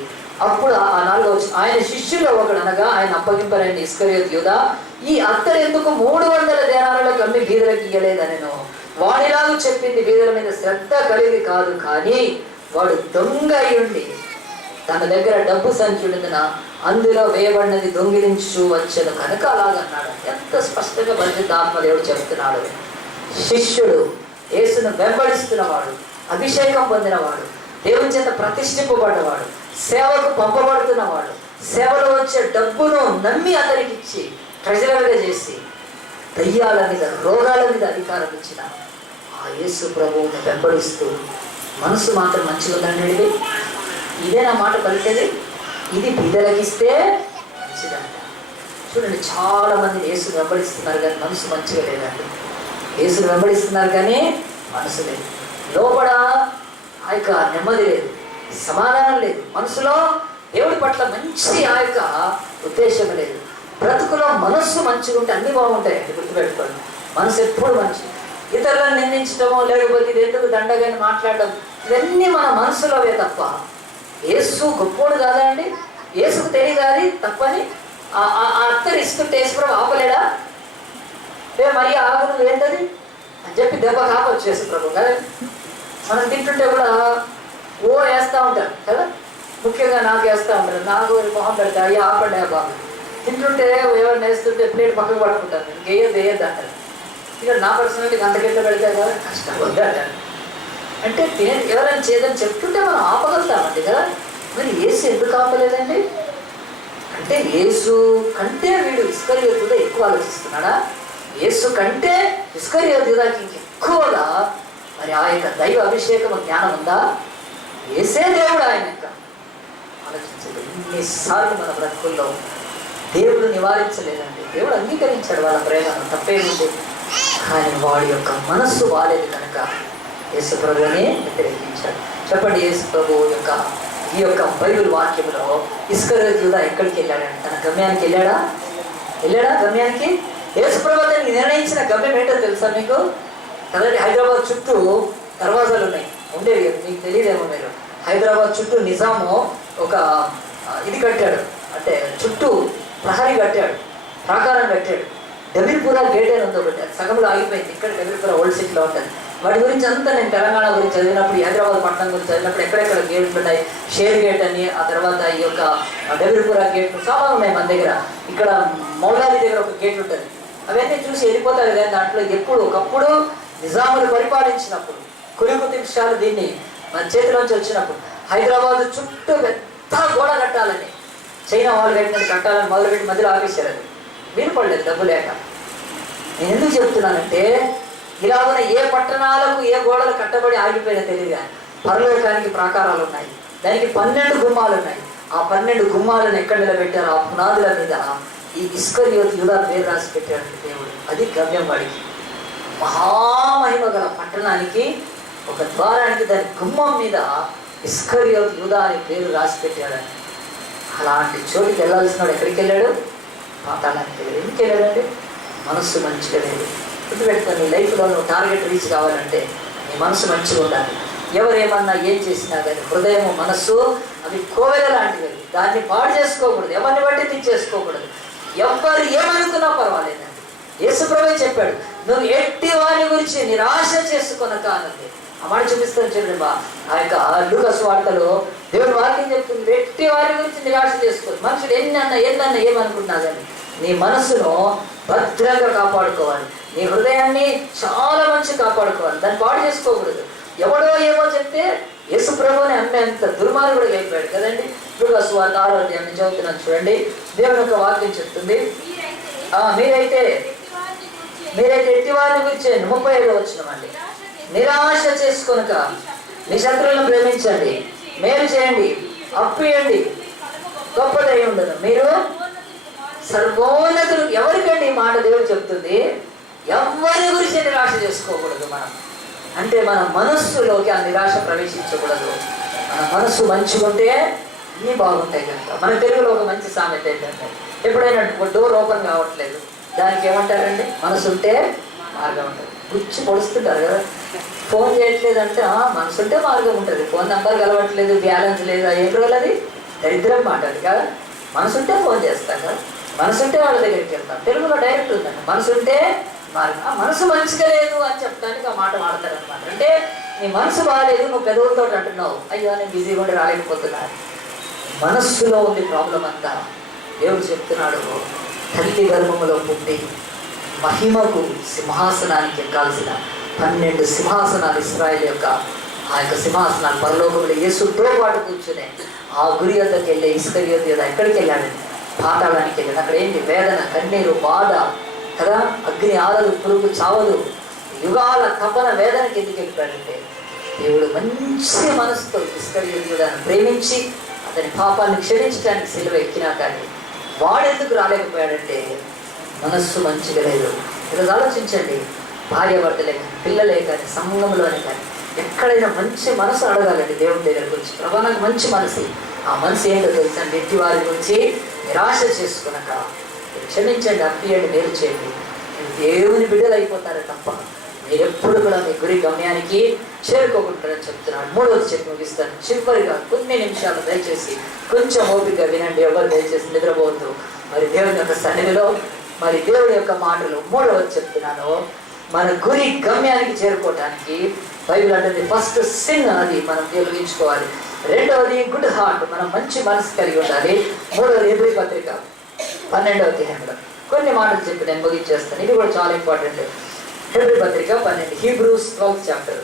అప్పుడు ఆ 4వ ఆయన శిష్యులు ఒకడు అనగా ఆయన అప్పగింపరైన ఇస్కరియోతు యూదా ఈ అత్తరు ఎందుకు 300 దేనారాలకు అమ్మి బీదలకు ఇయ్యలేదనెను. వాడిలాగా చెప్పింది బీదల మీద శ్రద్ధ కలిగి కాదు, కానీ వాడు దొంగ అయ్యుండి తన దగ్గర డబ్బు సంచి ఉండిన అందులో వేయబడినది దొంగిలించు వచ్చను కనుక అలాగన్నాడు. ఎంత స్పష్టంగా పరిశుద్ధాత్మదేవుడు చెప్తున్నాడు. శిష్యుడు యేసును వెంబడిస్తున్నవాడు, అభిషేకం పొందినవాడు, దేవుని చేత ప్రతిష్ఠింపబడ్డవాడు, సేవకు పంపబడుతున్నవాడు, సేవలో వచ్చే డబ్బును నమ్మి అతనికి ఇచ్చి ట్రెజరర్గా చేసి దయ్యాల మీద రోగాల మీద అధికారం ఇచ్చిన ఆ యేసు ప్రభువుని వెంబడిస్తూ మనసు మాత్రం మంచిగా ఉందండి. ఇదే నా మాట పలికేది, ఇది బీదలకిస్తే మంచిదంట. చూడండి, చాలా మంది యేసుని వెంబడిస్తున్నారు కానీ మనసు మంచిగా లేదండి. యేసుని వెంబడిస్తున్నారు కానీ మనసు లేదు, లోపల ఆ యొక్క నెమ్మది లేదు, సమాధానం లేదు, మనసులో దేవుడి పట్ల మంచి ఆ యొక్క ఉద్దేశం లేదు. బ్రతుకులో మనస్సు మంచిగా ఉంటే అన్నీ బాగుంటాయండి. గుర్తుపెట్టుకోండి, మనసు ఎప్పుడు మంచి. ఇతరులను నిందించడమో లేకపోతే ఇది ఎందుకు దండగాని మాట్లాడడం ఇవన్నీ మన మనసులోవే తప్ప యేసు గొప్పోడు కాదా అండి. యేసుకు తెలియదు అది తప్పని అత్తరు ఇస్తుంటే యేసుప్రభు ఆపలేడా? మరి ఆగు నువ్వు ఏంటది అని చెప్పి దెబ్బ కాపొచ్చు యేసుప్రభు కదా. మనం తింటుంటే కూడా వేస్తూ ఉంటారు కదా, ముఖ్యంగా నాకు వేస్తూ ఉంటారు. నాకు మొహం పెడతా అయ్యా ఆపండి బాబు. తింటుంటే ఎవరిని వేస్తుంటే ప్లేట్ పక్కకు పట్టుకుంటాను, ఇంకేయద్దు వేయద్దు అంటారు. ఇక నా పర్సనాలిటీకి అంతకెట్ట పెడితే కదా కష్టం వద్దంటారు. అంటే ఎవరైనా చేదని చెప్తుంటే మనం ఆపగలుగుతామండి కదా. మరి యేసు ఎందుకు ఆపలేదండి? అంటే యేసు కంటే వీడు ఇస్కరియోతుగా ఎక్కువ ఆలోచిస్తున్నాడా? యేసు కంటే ఇస్కరియోతుగా ఇంకెక్కువగా మరి ఆ యొక్క దైవ అభిషేకం జ్ఞానం ఉందా? యేసే దేవుడు ఆయన యొక్క. ఆలోచించండి, ఇన్నిసార్లు మన బ్రతుకుల్లో దేవుడు నివారించలేదండి. దేవుడు అంగీకరించాడు వాళ్ళ ప్రేమను, తప్పేముంది. కానీ వాడి యొక్క మనస్సు బాలేదు కనుక యేసు ప్రభువుని వ్యతిరేకించాడు. చెప్పండి, యేసు ప్రభువు యొక్క ఈ యొక్క బైబిల్ వాక్యంలో ఇస్కరియోతు యూదా ఎక్కడికి వెళ్ళాడంటే తన గమ్యానికి వెళ్ళాడా? గమ్యానికి? యేసు ప్రభువు అతనికి నిర్ణయించిన గమ్యం ఏంటో తెలుసా మీకు? కదండి, హైదరాబాద్ చుట్టూ దర్వాజాలు ఉన్నాయి, ఉండేవి, మీకు తెలియదేమో. మీరు హైదరాబాద్ చుట్టూ నిజాము ఒక ఇది కట్టాడు, అంటే చుట్టూ ప్రహరీ కట్టాడు, ప్రాకారం కట్టాడు. డబీర్పురా గేట్ అని ఉంది ఒకటి, అది సగంలో ఆగిపోయింది. ఇక్కడ డబీర్పురా ఓల్డ్ సిటీలో ఉంటుంది. వాటి గురించి అంతా నేను తెలంగాణ గురించి చదివినప్పుడు, హైదరాబాద్ పట్టణం గురించి చదివినప్పుడు ఎక్కడెక్కడ గేట్లు ఉన్నాయి, షేర్ గేట్ అని, ఆ తర్వాత ఈ యొక్క డబీర్పురా గేట్లు చాలా ఉన్నాయి మన దగ్గర. ఇక్కడ మౌలాలి దగ్గర ఒక గేట్ ఉంటుంది. అవన్నీ చూసి వెళ్ళిపోతారు కదా. దాంట్లో ఎప్పుడు ఒకప్పుడు నిజాములు పరిపాలించినప్పుడు, కులికుతుబ్షాలు దీన్ని మన చేతిలోంచి వచ్చినప్పుడు హైదరాబాద్ చుట్టూ పెద్ద గోడ కట్టాలని, చైనా వాళ్ళు కట్టినట్టు కట్టాలని మొదలుపెట్టి మధ్యలో ఆపేశారు. అది వీలు పడలేదు, డబ్బు లేక. నేను ఎందుకు చెప్తున్నానంటే, ఇలాగన ఏ పట్టణాలకు ఏ గోడలు కట్టబడి ఆగిపోయినా తెలియదు. పరలోకానికి ప్రాకారాలు ఉన్నాయి, దానికి 12 గుమ్మాలు ఉన్నాయి. ఆ 12 గుమ్మాలను ఎక్కడ నిలబెట్టారు? ఆ పునాదుల మీద ఈ ఇస్కరియోతు యూదా పేరు రాసి పెట్టాడు దేవుడు. అది గమ్యం వాడికి. మహామహిమ గల పట్టణానికి ఒక ద్వారానికి దాని గుమ్మం మీద ఇస్కరియోతు యూదా అనే పేరు రాసి పెట్టాడని. అలాంటి చోటుకి వెళ్ళాల్సినాడు ఎక్కడికి వెళ్ళాడు? పాతాళానికి వెళ్ళాడు. ఎందుకు వెళ్ళాడండి? మనస్సు మంచిగా లేదు. గుర్తుపెట్టుకో, నీ లైఫ్లో నువ్వు టార్గెట్ రీచ్ కావాలంటే నీ మనసు మంచిగా ఉండాలి. ఎవరేమన్నా ఏం చేసినా కానీ హృదయం, మనస్సు అవి కోవెల లాంటివి. దాన్ని పాడు చేసుకోకూడదు, ఎవరిని బట్టి తీసేసుకోకూడదు. ఎవరు ఏమనుకున్నా పర్వాలేదండి. యేసు ప్రభువే చెప్పాడు, నువ్వు ఎట్టి వారి గురించి నిరాశ చేసుకొనక అన్నది. ఆ మాట చూపిస్తాను చూడండి. ఆ యొక్క లూకా సువార్తలో దేవుడు వాక్యం చెప్తుంది, ఎట్టి వారి గురించి నిరాశ చేసుకోదు. మనుషులు ఎన్నన్నా ఏమనుకున్నా కానీ నీ మనస్సును భద్రంగా కాపాడుకోవాలి. నీ హృదయాన్ని చాలా మంచి కాపాడుకోవాలి, దాన్ని పాడు చేసుకోకూడదు. ఎవడో ఏమో చెప్తే యేసు ప్రభువుని అన్నంత దుర్మార్గుడిగా అయిపోయాడు కదండి. లూకా సువార్త 6వ అధ్యాయం చదువుతున్నాను చూడండి. దేవుని యొక్క వాక్యం చెప్తుంది, మీరైతే ఎట్టి వారిని గురించి 35వ వచనం అండి. నిరాశ చేసుకొనక మీ శత్రువులను ప్రేమించండి, మేలు చేయండి, అప్పియండి, గొప్పదై ఉండదు, మీరు సర్వోన్నతులు. ఎవరికండి ఈ మాట దేవుడు చెప్తుంది? ఎవరి గురించి నిరాశ చేసుకోకూడదు. మనం అంటే మన మనస్సులోకి ఆ నిరాశ ప్రవేశించకూడదు. మన మనస్సు మంచిగా ఉంటే అన్నీ బాగుంటాయి కనుక. మన తెలుగులో ఒక మంచి సామెత ఏంటంటే, ఎప్పుడైనా డోర్ ఓపెన్ కావట్లేదు, దానికి ఏమంటారండి? మనసు ఉంటే మార్గం ఉంటుంది. గుచ్చి పొడుస్తుంటారు కదా. ఫోన్ చేయట్లేదంటే మనసు ఉంటే మార్గం ఉంటుంది. ఫోన్ నెంబర్ కలవట్లేదు, బ్యాలెన్స్ లేదు, ఏం రోజులు అది దరిద్రం మాట అది కదా. మనసు ఉంటే ఫోన్ చేస్తాం కదా, మనసు ఉంటే వాళ్ళ దగ్గరికి వెళ్తాం. తెలుగులో డైరెక్ట్ ఉందండి, మనసు ఉంటే మార్గం. మనసు మంచిగా లేదు అని చెప్పడానికి ఆ మాట వాడతారు అనమాట. అంటే నీ మనసు బాగాలేదు, నువ్వు పెదవులతో అంటున్నావు, అయ్యో నేను బిజీగా ఉండి రాలేకపోతున్నా. మనస్సులో ఉంది ప్రాబ్లం అంతా. దేవుడు చెప్తున్నాడు, తల్లి గర్భములో పుట్టి మహిమకు సింహాసనానికి ఎక్కాల్సిన 12 సింహాసనాలు ఇశ్రాయేలు యొక్క ఆ యొక్క సింహాసనాలు పరలోకంలో యేసుతో పాటు కూర్చునే ఆ గురి వద్దకు వెళ్ళే ఇస్కరియోతు యూదా ఎక్కడికి వెళ్ళాడండి? పాతాళానికి వెళ్ళాడు. అక్కడ ఏంటి? వేదన, కన్నీరు, బాధ కదా. అగ్ని ఆరదు, పురుగు చావదు, యుగాల తపన వేదనకి ఎందుకు వెళ్ళిపోయాడంటే, దేవుడు మంచి మనసుతో ఇస్కరియోతు యూదాను ప్రేమించి అతని పాపాన్ని క్షమించడానికి సిలువ ఎక్కినా కానీ వాడెందుకు రాలేకపోయాడంటే మనస్సు మంచిగా లేదు. ఈరోజు ఆలోచించండి, భార్యాభర్తలే కానీ, పిల్లలే కానీ, సంఘంలోనే కానీ ఎక్కడైనా మంచి మనసు అడగాలండి దేవుని దగ్గరకు వచ్చి, ప్రభా నాకు మంచి మనసు. ఆ మనసు ఏంటో తెలుసండి, ఎట్టి వారి గురించి నిరాశ చేసుకున్నాక క్షమించండి, అప్పియండి, మేలు చేయండి. దేవుని బిడ్డలు అయిపోతారు తప్ప మీరు ఎప్పుడు కూడా మీ గురి గమ్యానికి చేరుకోకుంటారని చెప్తున్నాడు. 3వది చెప్పి ముగిస్తాను. చివరిగా కొన్ని నిమిషాలు దయచేసి కొంచెం ఓపిక వినండి. ఎవరు దయచేసి నిద్రపోవద్దు. మరి దేవుని యొక్క సన్నిధిలో మరి దేవుడి యొక్క మాటలు 3వది చెప్తున్నాను. మన గురి గమ్యానికి చేరుకోవటానికి బైబిల్ అంటే ఫస్ట్ సిన్ అది మనం తొలగించుకోవాలి. 2వది గుడ్ హార్ట్, మనం మంచి మనసు కలిగి ఉండాలి. 3వది హెబ్రీ పత్రిక 12వ అధ్యాయంలో కొన్ని మాటలు చెప్పి నేను ముగించేస్తాను. ఇది కూడా చాలా ఇంపార్టెంట్. హెబ్రీ పత్రిక 12, హీబ్రూస్ 12th చాప్టర్.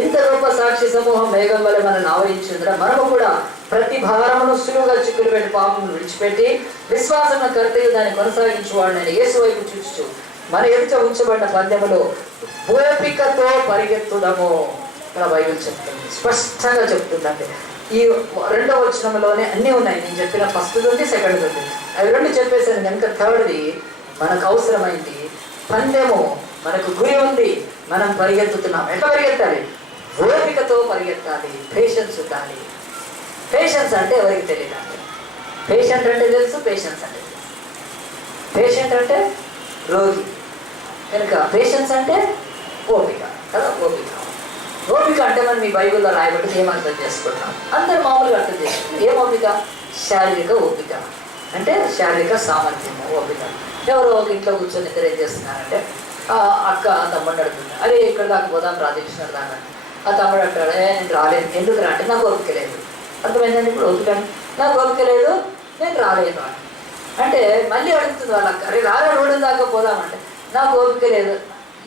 ఇంత గొప్ప సాక్షి సమూహం మేఘం వల్ల మనల్ని ఆవరించిందిరా, మనము కూడా ప్రతి భారమును సులువుగా చిక్కులు పెట్టి పాపమును విడిచిపెట్టి విశ్వాసమున కర్తయ్య దాన్ని కొనసాగించువాడిని యేసు వైపు చూస్తూ మన ఎదుట ఉంచబడిన పందెములో ఓపికతో పరిగెత్తుదము. ఇక్కడ బైబిల్ చెప్తుంది, స్పష్టంగా చెప్తుందండి. ఈ రెండవ వచనంలోనే అన్నీ ఉన్నాయి. నేను చెప్పిన ఫస్ట్ ఉంది, సెకండ్ ఉంది, అవి రెండు చెప్పేసాను కనుక థర్డ్ది మనకు అవసరమైంది. పందెము, మనకు గురి ఉంది, మనం పరిగెత్తుతున్నాం. ఎట్లా పరిగెత్తాలి? ఓపికతో పరిగెత్తాలి, పేషెన్స్ ఉండాలి. పేషెన్స్ అంటే ఎవరికి తెలియదు అంటే, పేషెంట్ అంటే తెలుసు, పేషెన్స్ అంటే తెలుసు. పేషెంట్ అంటే రోగి కనుక పేషెన్స్ అంటే ఓపిక కదా. ఓపిక అంటే మనం మీ బైబిల్లో రాయబట్టి ఏం అర్థం చేసుకుంటాం? అందరు మామూలుగా అర్థం చేసుకుంటాం. ఏం ఓపిక? శారీరక ఓపిక అంటే శారీరక సామర్థ్యము, ఓపిక. ఎవరో ఒక ఇంట్లో కూర్చొని ఇద్దరు ఏం చేస్తున్నారంటే అక్క తమ్ముడు అడుగుతుంది, అరే ఇక్కడ దాకా పోదాం రాధాకృష్ణుడు దాకా. ఆ తమ్ముడు అంటాడు, నేను రాలేదు. ఎందుకు రా అంటే నాకు ఓపిక లేదు. అర్థమైందండి? ఇప్పుడు ఓపిక నాకు ఓపిక లేదు, నేను రాలేను అంటే మళ్ళీ అడుగుతుంది వాళ్ళ అక్క, అరే రాలే రోడ్డు దాకా పోదామంటే నాకు ఓపిక లేదు.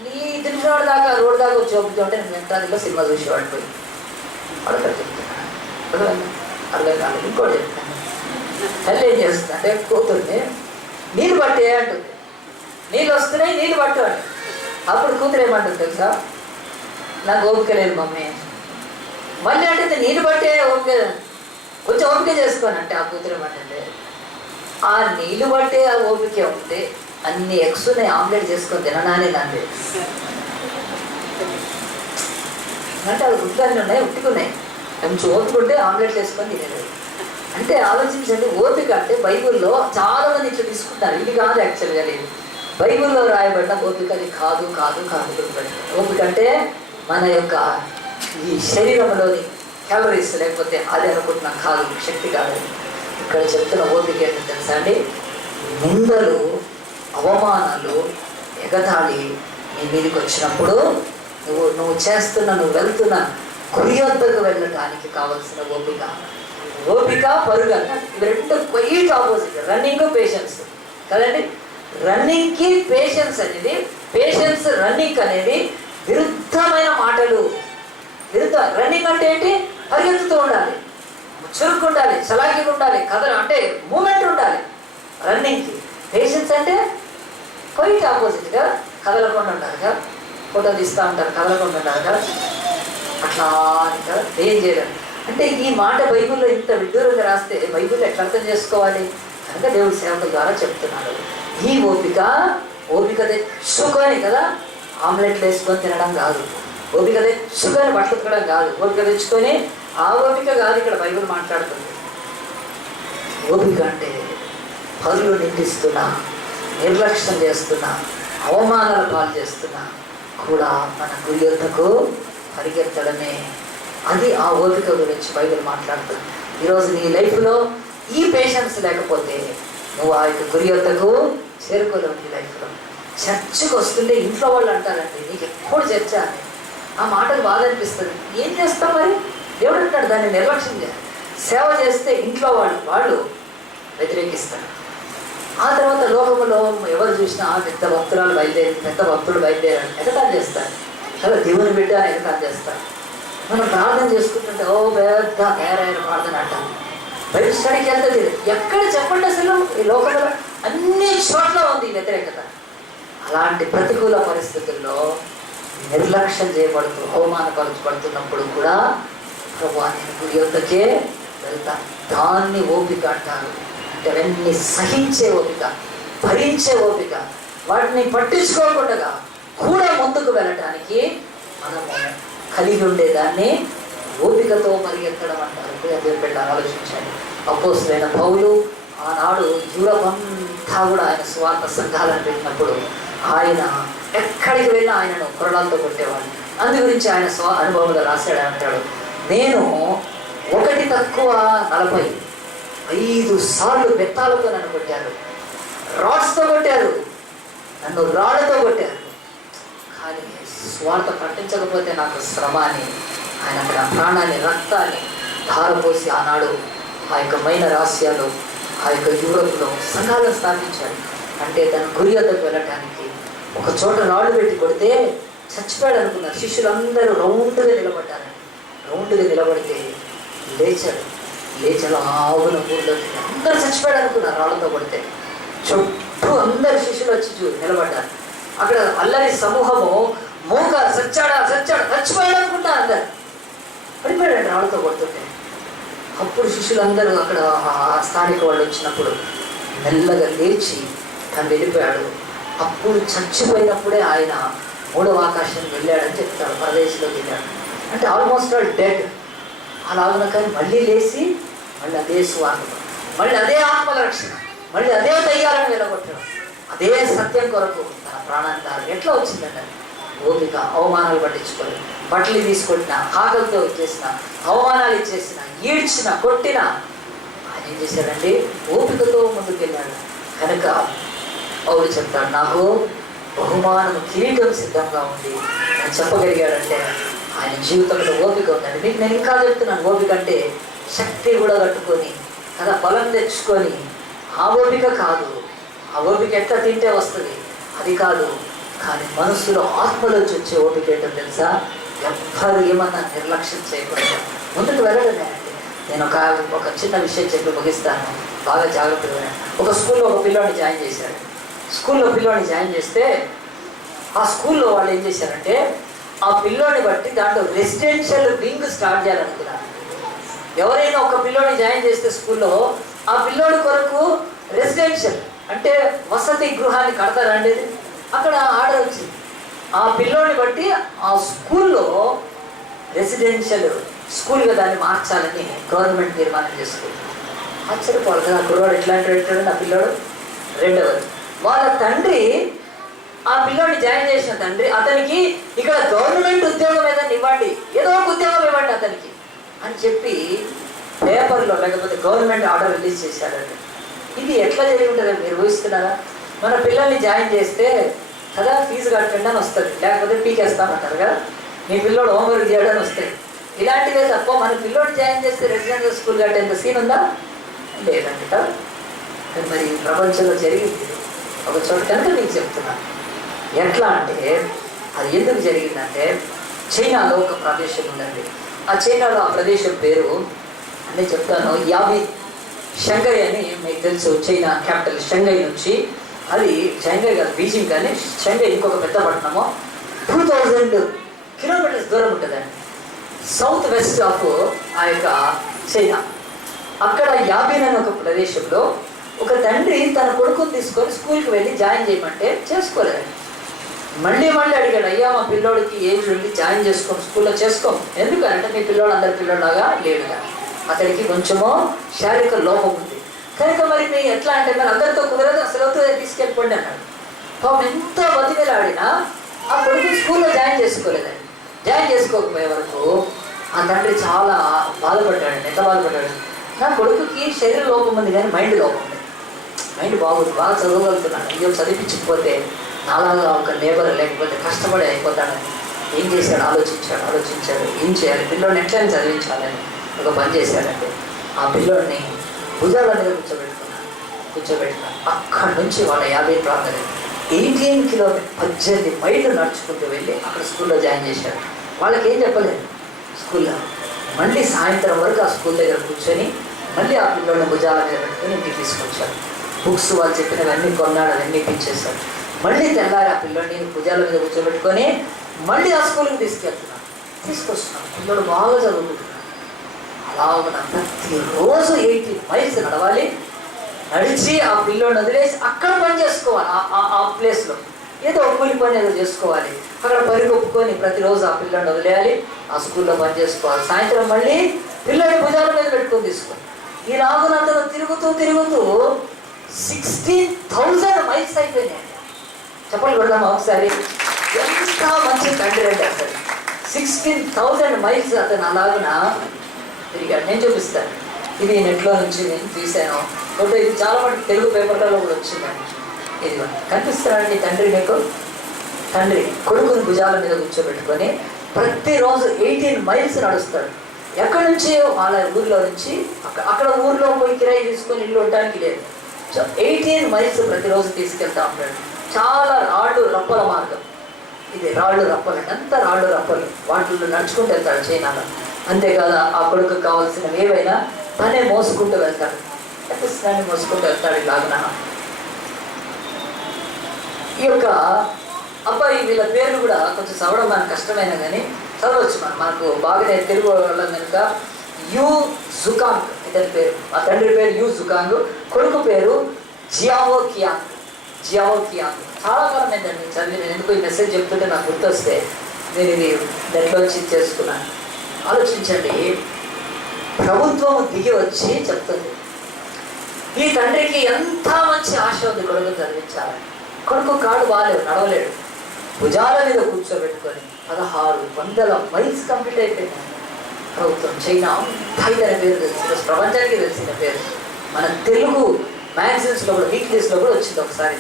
నీ తెలిసినవాడు దాకా రోడ్డు దాకా వచ్చి ఓపిక ఉంటే నేను వెంటనే సినిమా చూసేవాడు పోయి అక్కడ చెప్తున్నాను. అర్థం కాలేదు. ఇంకోటి చెప్తాను. తల్లి ఏం చేస్తుంది అంటే కూతుర్ని నీళ్ళు పట్టే అంటుంది. నీళ్ళు వస్తున్నాయి, నీళ్ళు పట్టు అని. అప్పుడు కూతురు ఏమంటుంది తెలుసా? నాకు ఓపిక లేదు మమ్మీ. మళ్ళీ అంటే నీళ్ళు పట్టే ఓపిక, కొంచెం ఓపిక చేసుకోని అంటే ఆ కూతురు ఏమంటే, ఆ నీళ్ళు పట్టే ఆ ఓపిక ఉంటే అన్ని ఎగ్స్ ఉన్నాయి, ఆమ్లెట్ చేసుకొని తినడానే దాన్ని అంటే అవి గుడ్లన్నీ ఉన్నాయి, ఉట్టుకున్నాయి, కొంచెం ఓపికంటే ఆమ్లెట్లు వేసుకొని తినేది. అంటే ఆలోచించండి, ఓపిక అంటే బైబిల్లో చాలా మంది ఇట్లా తీసుకుంటారు. ఇది కాదు యాక్చువల్గా లేదు. బైబిల్లో రాయబడిన ఓపిక అది కాదు కాదు కాదు. ఓపిక అంటే మన యొక్క ఈ శరీరంలోని క్యాలరీస్, లేకపోతే అది అనుకుంటున్నాం కాదు, శక్తి కాదు. ఇక్కడ చెప్తున్న ఓపిక ఏంటో తెలుసా అండి? నిందలు, అవమానాలు, ఎగతాళి నీ మీదకి వచ్చినప్పుడు నువ్వు చేస్తున్న, నువ్వు వెళ్తున్న గురి వద్దకు వెళ్ళటానికి కావలసిన ఓపిక. ఓపిక, పరుగు అన్న ఇవి రెండు క్వైట్ ఆపోజిట్. రన్నింగ్, పేషెన్స్ కదండి. రన్నింగ్కి పేషెన్స్ అనేది, పేషెన్స్ రన్నింగ్ అనేది విరుద్ధమైన మాటలు. రన్నింగ్ అంటే ఏంటి? పరిగెత్తుతూ ఉండాలి, చురుకు ఉండాలి, చలాకీగా ఉండాలి, అంటే మూమెంట్ ఉండాలి రన్నింగ్కి. పేషెన్స్ అంటే క్వైట్ ఆపోజిట్గా కదలకుండా ఉండాలి కదా. ఫోటో తీస్తూ ఉంటారు, కదలకుండా ఉండాలి కదా, అట్లా కదా, ఏం చేయాలి అంటే. ఈ మాట బైబిల్లో ఇంత విడ్డూరంగా రాస్తే బైబిల్లో ఎట్లా అర్థం చేసుకోవాలి కనుక దేవుడి సేవకుల ద్వారా చెప్తున్నాడు. ఈ ఓపిక తెచ్చుకొని కదా ఆమ్లెట్లు వేసుకొని తినడం కాదు, ఓపిక తెచ్చుకొని బట్టలు ఉతకడం కాదు, ఓపిక తెచ్చుకొని ఆ ఓపిక కాదు ఇక్కడ బైబిల్ మాట్లాడుతుంది. ఓపిక అంటే పరులు నిందిస్తున్నా, నిర్లక్ష్యం చేస్తున్నా, అవమానాల పాలు చేస్తున్నా కూడా మన గురి వద్దకు పరిగెత్తడమే. అది ఆ ఓపిక గురించి బైబిల్ మాట్లాడుతుంది. ఈరోజు నీ లైఫ్లో ఈ పేషెన్స్ లేకపోతే నువ్వు ఆ యొక్క గురి వద్దకు చేరుకోలేవు. నీ లైఫ్లో చర్చకు వస్తుంటే ఇంట్లో వాళ్ళు అంటారండి, నీకు ఎప్పుడు చర్చ అని. ఆ మాటకు బాధ అనిపిస్తుంది. ఏం చేస్తాం మరి? దేవుడు అంటాడు దాన్ని నిర్లక్ష్యం చేయాలి. సేవ చేస్తే ఇంట్లో వాళ్ళు వ్యతిరేకిస్తారు. ఆ తర్వాత లోకంలో ఎవరు చూసినా పెద్ద భక్తురాలు బయలుదేరి, పెద్ద భక్తులు బయలుదేరారు ఎగతాలు చేస్తారు కదా, దేవుని బిడ్డ ఎగతాలు చేస్తారు. మనం ప్రార్థన చేసుకుంటుంటే ఓ పెద్ద తయారైన ప్రార్థన అంటాం. బైబిల్ స్టడీకి వెళ్తుంది. ఎక్కడ చెప్పండి అసలు ఈ లోకంలో అన్ని చోట్ల ఉంది వ్యతిరేకత. అలాంటి ప్రతికూల పరిస్థితుల్లో నిర్లక్ష్యం చేయబడుతూ అవమానపరచబడుతున్నప్పుడు కూడా ప్రభువా నేను గురి వద్దకే వెళ్తా. దాన్ని ఓపిక అంటారు. అంటే అవన్నీ సహించే ఓపిక, భరించే ఓపిక, వాటిని పట్టించుకోకుండా కూడా ముందుకు వెళ్ళటానికి మనము కలిగి ఉండేదాన్ని ఓపికతో పరిగెత్తడం అంటారు. అదే పెట్టాలి, ఆలోచించండి. అపోస్తలుడైన పౌలు ఆనాడు యూరప్ అంతా కూడా ఆయన స్వార్థ సంఘాలను పెట్టినప్పుడు ఆయన ఎక్కడికి వెళ్ళినా ఆయనను కొరడాలతో కొట్టేవాడు. అందు గురించి ఆయన అనుభవంగా రాశాడు. అంటాడు, నేను 1-40 సార్లు బెత్తాలతో నన్ను కొట్టారు, రాడ్స్తో కొట్టారు, నన్ను రాళ్లతో కొట్టారు, కానీ స్వార్థ పట్టించకపోతే నాకు శ్రమ అని ఆయన అక్కడ ప్రాణాన్ని, రక్తాన్ని ధారపోసి ఆనాడు ఆ యొక్క మైన రహస్యాలు ఆ యొక్క యూరోప్లో సంఘాలను స్థాపించాడు. అంటే తన గురి వద్దకు వెళ్ళటానికి ఒక చోట రాళ్ళు పెట్టి కొడితే చచ్చిపోయాడు అనుకున్నారు. శిష్యులందరూ రౌండ్గా నిలబడ్డారు. రౌండ్గా నిలబడితే లేచాడు ఆవుల ఊళ్ళోకి. అందరూ చచ్చిపోయాడు అనుకున్నారు రాళ్ళతో కొడితే. చుట్టూ అందరు శిష్యులు వచ్చి నిలబడ్డారు. అక్కడ అల్లరి సమూహము చచ్చాడా చచ్చిపోయాడు అనుకుంటారు. అందరు పడిపోయాడు రాళ్ళతో కొడుతుంటే. అప్పుడు శిష్యులందరూ అక్కడ ఆ స్థానిక వాళ్ళు వచ్చినప్పుడు మెల్లగా లేచి తను వెళ్ళిపోయాడు. అప్పుడు చచ్చిపోయినప్పుడే ఆయన మూడవ ఆకాశం వెళ్ళాడని చెప్తాడు, పరదేశంలోకి వెళ్ళాడు. అంటే ఆల్మోస్ట్ ఆల్ డెడ్. అలాగున కానీ మళ్ళీ లేచి మళ్ళీ అదే స్వార్థం, మళ్ళీ అదే ఆత్మల రక్షణ, మళ్ళీ అదే దయ్యాలను వెళ్ళగొట్టడం, అదే సత్యం కొరకు తన ప్రాణాన్ని దారి. ఎట్లా వచ్చిందండి? ఓపిక. అవమానాలు పట్టించుకోలేదు, బట్టలు తీసుకొట్టిన, ఆకలితో ఇచ్చేసిన, అవమానాలు ఇచ్చేసిన, ఈడ్చిన, కొట్టిన ఆయన ఏం చేశాడండి? ఓపికతో ముందుకు వెళ్ళాడు. కనుక పౌలు చెప్తాడు, నాకు బహుమానం కిరీటం సిద్ధంగా ఉంది అని చెప్పగలిగాడంటే ఆయన జీవితంలో ఓపిక ఉందండి. మీకు నేను ఇంకా చెప్తున్నాను, ఓపిక అంటే శక్తి కూడా కట్టుకొని కదా, బలం తెచ్చుకొని, ఆ ఓపిక కాదు. ఆ ఓపిక ఎట్లా తింటే వస్తుంది అది కాదు. కానీ మనసులో ఆత్మలోంచి వచ్చే ఓపిక ఏంటో తెలుసా? ఎవ్వరు ఏమన్నా నిర్లక్ష్యం చేయకూడదు, ముందుకు వెళ్ళడమే అండి. నేను ఒక చిన్న విషయం చెప్పి ముగిస్తాను, బాగా జాగ్రత్తగా. ఒక స్కూల్లో ఒక పిల్లోని జాయిన్ చేశాడు. స్కూల్లో పిల్లోని జాయిన్ చేస్తే ఆ స్కూల్లో వాళ్ళు ఏం చేశారంటే ఆ పిల్లోని బట్టి దాంట్లో రెసిడెన్షియల్ వింగ్ స్టార్ట్ చేయాలనుకున్నారు. ఎవరైనా ఒక పిల్లోని జాయిన్ చేస్తే స్కూల్లో ఆ పిల్లోడి కొరకు రెసిడెన్షియల్ అంటే వసతి గృహాన్ని కడతారండి. అక్కడ ఆర్డర్ వచ్చింది. ఆ పిల్లోని బట్టి ఆ స్కూల్లో రెసిడెన్షియల్ స్కూల్గా దాన్ని మార్చాలని గవర్నమెంట్ తీర్మానం చేసుకుంది. ఆశ్చర్యపోవాలి కదా, కుర్రాడు ఎట్లాంటి పెట్టాడు నా పిల్లోడు. రెండవది, వాళ్ళ తండ్రి ఆ పిల్లోడిని జాయిన్ చేసిన తండ్రి అతనికి ఇక్కడ గవర్నమెంట్ ఉద్యోగం ఏదైనా ఇవ్వండి, ఏదో ఒక ఉద్యోగం ఇవ్వండి అతనికి అని చెప్పి పేపర్లో లేకపోతే గవర్నమెంట్ ఆర్డర్ రిలీజ్ చేశారండి. ఇది ఎట్లా జరిగి ఉంటుందని మీరు ఊహిస్తున్నారా? మన పిల్లల్ని జాయిన్ చేస్తే కదా ఫీజు కట్టండి అని వస్తుంది, లేకపోతే పీకేస్తామంటారు కదా, మీ పిల్లోడు హోంవర్క్ చేయడానికి వస్తాయి. ఇలాంటివే తప్ప మన పిల్లోడు జాయిన్ చేస్తే రెసిడెన్షియల్ స్కూల్ కట్టేంత సీన్ ఉందా? లేదండి కదా. మరి ప్రపంచంలో జరిగింది ఒక చోట కనుక మీకు చెప్తున్నాను. ఎట్లా అంటే అది ఎందుకు జరిగిందంటే చైనాలో ఒక ప్రదేశం ఉందండి. ఆ చైనాలో ఆ ప్రదేశం పేరు నేను చెప్తాను, యాబీ షంఘై అని మీకు తెలుసు. చైనా క్యాపిటల్ షంఘై నుంచి, అది షంఘై కాదు బీజింగ్, కానీ షంఘై ఇంకొక పెద్ద పట్టణము 2000 కిలోమీటర్స్ దూరం ఉంటుందండి, సౌత్ వెస్ట్ ఆఫ్ ఆ యొక్క చైనా. అక్కడ యాబీన్ అనే ఒక ప్రదేశంలో ఒక తండ్రి తన కొడుకుని తీసుకొని స్కూల్కి వెళ్ళి జాయిన్ చేయమంటే చేసుకోలేదు. మళ్ళీ అడిగాడు, అయ్యా మా పిల్లోడికి ఏజ్ ఉండి జాయిన్ చేసుకోం, స్కూల్లో చేసుకోం. ఎందుకంటే మీ పిల్లోడు అందరి పిల్లోలాగా లేడుగా, అతడికి కొంచెమో శారీరక లోపం ఉంది కనుక మరి మీ ఎట్లా అంటే మరి అందరితో కుదరదు, అసలు తీసుకెళ్ళిపోండి అన్నాడు. పాపం ఎంత బతిమలాడినా ఆ కొడుకు స్కూల్లో జాయిన్ చేసుకోలేదండి. జాయిన్ చేసుకోకపోయే వరకు ఆ తండ్రి చాలా బాధపడ్డాడు. ఎంత బాధపడ్డాడు? నా కొడుకుకి శరీర లోపం ఉంది కానీ మైండ్ లోపం ఉంది. మైండ్ బాగుంది, బాగా చదవగలుగుతున్నాడు. అయ్యో చదివించకపోతే నాలాగా ఒక లేబర్ లేకపోతే కష్టపడి అయిపోతాడని ఏం చేశాడు? ఆలోచించాడు ఏం చేయాలి, పిల్లోడిని ఎట్లయినా చదివించాలని ఒక పని చేశాడంటే ఆ పిల్లోడిని భుజాల మీద కూర్చోబెట్టుకున్నాడు. అక్కడి నుంచి వాళ్ళ 50 ప్రాంతాలు 18 కిలోమీటర్ 18 మైళ్ళు నడుచుకుంటూ వెళ్ళి అక్కడ స్కూల్లో జాయిన్ చేశాడు. వాళ్ళకి ఏం చెప్పలేదు స్కూల్లో. మళ్ళీ సాయంత్రం వరకు ఆ స్కూల్ దగ్గర కూర్చొని మళ్ళీ ఆ పిల్లోడిని భుజాల మీద పెట్టుకొని ఇంటికి తీసుకొచ్చాడు. బుక్స్ వాళ్ళు చెప్పినవన్నీ కొన్నాడు, అవన్నీ ఇప్పించేశాడు. మళ్ళీ తెల్లారి ఆ పిల్లోడిని భుజాల మీద కూర్చోబెట్టుకొని మళ్ళీ ఆ స్కూల్కి తీసుకొస్తున్నాడు. పిల్లోడు బాగా చదువుకుంటున్నాడు. అలా ఉన్న ప్రతిరోజు 18 మైల్స్ నడవాలి. నడిచి ఆ పిల్లోడిని వదిలేసి అక్కడ పని చేసుకోవాలి. ఆ ప్లేస్లో ఏదో కూలి పని ఏదో చేసుకోవాలి. అక్కడ పరిగొప్పుకొని ప్రతిరోజు ఆ పిల్లోడిని వదిలేయాలి, ఆ స్కూల్లో పని చేసుకోవాలి. సాయంత్రం మళ్ళీ పిల్లోడి భుజాల మీద పెట్టుకొని తీసుకోవాలి. ఈ రాగునంతలో తిరుగుతూ 16,000 మైల్స్ అయిపోయినాయి. చెప్పండి కొడదామా ఒకసారి? ఎంత మంచి తండ్రి అంటే అసలు 16,000 మైల్స్ అతను అలాగున తిరిగాడు. నేను చూపిస్తాను, ఇది నెట్లో నుంచి నేను తీసాను ఫోటో. ఇది చాలా మటుకు తెలుగు పేపర్లలో కూడా వచ్చిందండి. ఇది కనిపిస్తాడండి తండ్రి మీకు. తండ్రి కొడుకుని భుజాల మీద కూర్చోబెట్టుకొని ప్రతిరోజు 18 మైల్స్ నడుస్తాడు. ఎక్కడి నుంచి? వాళ్ళ ఊర్లో నుంచి. అక్కడ ఊర్లో పోయి కిరాయి తీసుకొని ఇల్లు ఉండడానికి లేదు. సో 18 మైల్స్ ప్రతిరోజు తీసుకెళ్తా ఉంటాడు. చాలా రాళ్ళు రప్పల మార్గం ఇది. రాళ్ళు రప్పలు ఎంత రాళ్ళు రప్పలు, వాటిల్లో నడుచుకుంటూ వెళ్తాడు చైనాలో. అంతేకాదు ఆ కొడుకు కావాల్సినవి ఏవైనా తనే మోసుకుంటూ వెళ్తాడు. కనిపిస్తున్నాన్ని మోసుకుంటూ వెళ్తాడు. ఇలాగున ఈ యొక్క అబ్బాయి వీళ్ళ పేర్లు కూడా కొంచెం చదవడం మనకు కష్టమైనా కానీ చదవచ్చు. మనకు బాగానే తెలుగు వాళ్ళం కనుక యూ జుకాంగ్ ఇతని పేరు. ఆ తండ్రి పేరు యూ జుకాంగ్, కొడుకు పేరు జియావో కియాంగ్. చాలా కాలం ఏంటండి చదివి, నేను ఎందుకు ఈ మెసేజ్ చెప్తుంటే నాకు గుర్తొస్తే నేను ఇది దాంట్లోంచి చేసుకున్నాను. ఆలోచించండి, ప్రభుత్వం దిగి వచ్చి చెప్తుంది, ఈ తండ్రికి ఎంత మంచి ఆశ ఉంది కొడుకు చదివించాలని. కొడుకు కాడు బాగాలేవు, నడవలేడు. భుజాల మీద కూర్చోబెట్టుకొని 1600 మైల్స్ కంప్లీట్ అయిపోయింది ప్రభుత్వం. చైనా ఇతని పేరు తెలిసింది, ప్రపంచానికి తెలిసిన పేరు. మన తెలుగు మ్యాగజైన్స్లో కూడా, వీక్లీస్లో కూడా వచ్చింది ఒకసారి.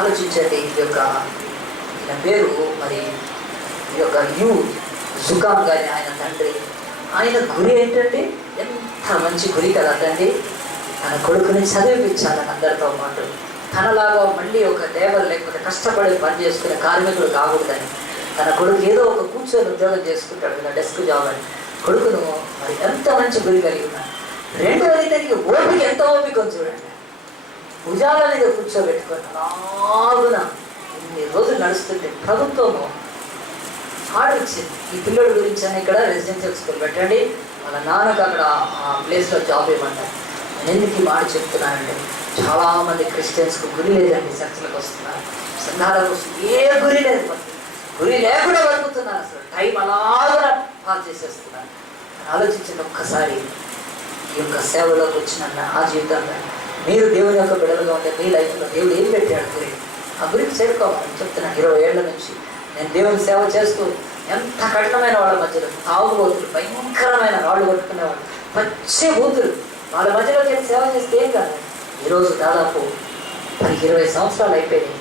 ఆలోచించండి, ఈయన పేరు మరి ఈ యొక్క యూ జుకాంగ్ అని ఆయన తండ్రి. ఆయన గురి ఏంటంటే ఎంత మంచి గురి కదా తండ్రి, తన కొడుకుని చదివిపించాలని అందరితో పాటు. తనలాగా మళ్ళీ ఒక లేబర్ లేకపోతే కష్టపడి పని చేసుకునే కార్మికుడు కాకూడదని, తన కొడుకు ఏదో ఒక కూర్చొని ఉద్యోగం చేసుకుంటాడు కదా, డెస్క్ జాబ్ అని. కొడుకును మరి ఎంత మంచి గురి కలిగి ఉన్నాడు. రెండవది, దానికి ఓపిక, ఎంత ఓపిక చూడండి. భుజాల మీద కూర్చోబెట్టుకొని అలాగున ఇన్ని రోజులు నడుస్తుంటే ప్రభుత్వము ఆర్డర్ ఇచ్చింది, ఈ పిల్లడి గురించి అని ఇక్కడ రెసిడెన్షియల్ స్కూల్ పెట్టండి, వాళ్ళ నాన్నకు అక్కడ ఆ ప్లేస్లో జాబ్ ఇవ్వమంటారు. నేను ఎందుకు ఈ మాట చెప్తున్నానంటే, చాలామంది క్రిస్టియన్స్కు గురి లేదండి. చర్చలకు వస్తున్నారు, సంఘాలకు వస్తున్నారు, ఏ గురి లేదు, గురి లేకుండా బతుకుతున్నారు. అసలు టైం అలాగా పాస్ చేసేస్తున్నారు. ఆలోచించండి ఒక్కసారి, ఈ యొక్క సేవలోకి వచ్చిన ఆ జీవితంలో మీరు దేవుని యొక్క బిడ్డలుగా ఉంటే మీ లైఫ్లో దేవుడు ఏం పెట్టాడు గురి, ఆ గురికి చేరుకోవాలని చెప్తున్నాను. 20 ఏళ్ల నుంచి నేను దేవుని సేవ చేస్తూ ఎంత కఠినమైన వాళ్ళ మధ్యలో, తాగుబోతులు, భయంకరమైన రాళ్ళు కొట్టుకునేవాళ్ళు, పచ్చే బూతులు, వాళ్ళ మధ్యలో నేను సేవ చేస్తే ఏం కాదు. ఈరోజు దాదాపు 20 సంవత్సరాలు అయిపోయినాయి.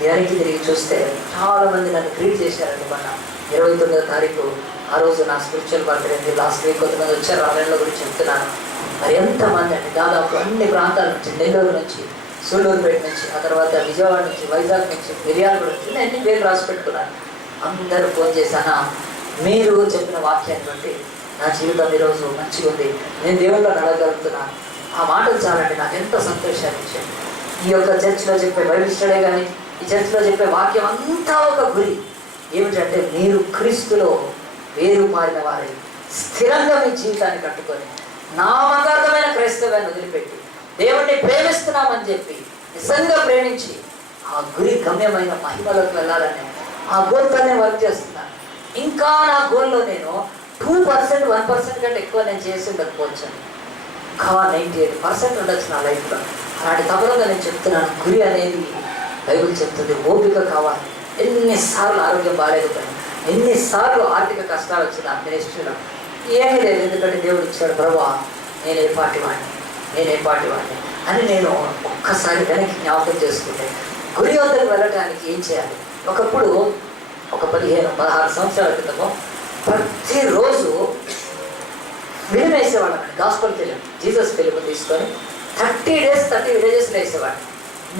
దేనికి తిరిగి చూస్తే చాలామంది నన్ను గ్రీట్ చేశారండి. మొన్న 29వ తారీఖు ఆ రోజు నా స్పిరిచువల్ బర్త్డే ఉంది. లాస్ట్ వీక్ కొంతమంది వచ్చారు, ఆలయంలో గురించి చెప్తున్నాను. మరి ఎంతమంది అండి, దాదాపు అన్ని ప్రాంతాల నుంచి, నెల్లూరు నుంచి, సూళ్ళూరుపేట నుంచి, ఆ తర్వాత విజయవాడ నుంచి, వైజాగ్ నుంచి, మిర్యాలగూడ నుంచి, అన్ని పేర్లు రాసి పెట్టుకున్నాను. అందరూ ఫోన్ చేశానా, మీరు చెప్పిన వాక్యాన్ని బట్టి నా జీవితం ఈరోజు మంచిగా ఉంది, నేను దేవుళ్ళో నడగలుగుతున్నాను. ఆ మాటలు చాలండి నాకు ఎంత సంతోషాన్ని ఇచ్చాను. ఈ యొక్క చర్చిలో చెప్పే బైబిల్ స్టడీ కానీ, ఈ చర్చిలో చెప్పే వాక్యం అంతా ఒక గురి ఏమిటంటే, మీరు క్రీస్తులో వేరు పారిన వారి స్థిరంగా మీ జీవితాన్ని కట్టుకొని నామకార్థమైన క్రైస్తవాన్ని వదిలిపెట్టి దేవుణ్ణి ప్రేమిస్తున్నామని చెప్పి నిజంగా ప్రేమించి ఆ గురి గమ్యమైన మహిమలోకి వెళ్ళాలని ఆ గోల్తోనే వర్క్ చేస్తున్నాను. ఇంకా నా గోల్లో నేను 2%, 1% కంటే ఎక్కువ నేను చేసి ఉండకపోవచ్చు, ఇంకా 98% ఉండొచ్చు నా లైఫ్లో. అలాంటి తపనగా నేను చెప్తున్నాను, గురి అనేది బైబిల్ చెప్తుంది ఓపిక కావాలి. ఎన్నిసార్లు ఆరోగ్యం బాగాలేకపోయినా, ఎన్నిసార్లు ఆర్థిక కష్టాలు వచ్చిన మినిస్ట్రీలో ఏమీ లేదు, ఎందుకంటే దేవుడు ఇచ్చాడు, ప్రభువా నేనే పాటి వాడిని అని నేను ఒక్కసారి వెనక్కి జ్ఞాపకం చేసుకుంటే, గురి వద్దకు వెళ్ళటానికి ఏం చేయాలి. ఒకప్పుడు ఒక 15-16 సంవత్సరాల క్రితము ప్రతిరోజు ఫిలిం వేసేవాళ్ళని, గాస్పల్ ఫిలిం, జీసస్ ఫిలిం తీసుకొని 30 days 30 villagesలో వేసేవాడిని.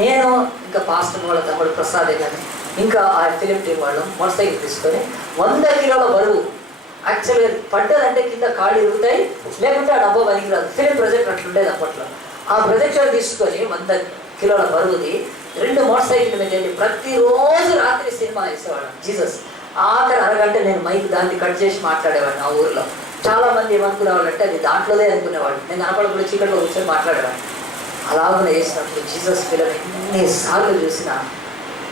నేను ఇంకా పాస్టర్ వాళ్ళ తమ్ముడు ప్రసాదే కానీ ఇంకా ఆ ఫిలిం టీం వాళ్ళు మోటార్ సైకిల్ తీసుకొని 100 కిలోల బరువు, యాక్చువల్గా పడ్డదంటే కింద కాళ్ళు ఇరుగుతాయి, లేకుంటే ఆ డబ్బా పనికిరాదు. ఫిలిం ప్రొజెక్టర్ అట్లుండేది అప్పట్లో. ఆ ప్రొజెక్టర్ తీసుకొని 100 కిలోల బరువుది 2 మోటార్ సైకిల్ మీద వెళ్ళి ప్రతిరోజు రాత్రి సినిమా వేసేవాడు జీసస్. ఆఖరి అరగంట నేను మైక్ దాన్ని కట్ చేసి మాట్లాడేవాడిని. ఆ ఊరిలో చాలామంది ఏమనుకునేవాళ్ళంటే అది దాంట్లోదే అనుకునేవాళ్ళు. నేను కనపడకుండా చీకట్లో కూర్చొని మాట్లాడేవాడిని. అలాగే వేసినప్పుడు జీసస్ ఫిలిం ఎన్నిసార్లు చూసినా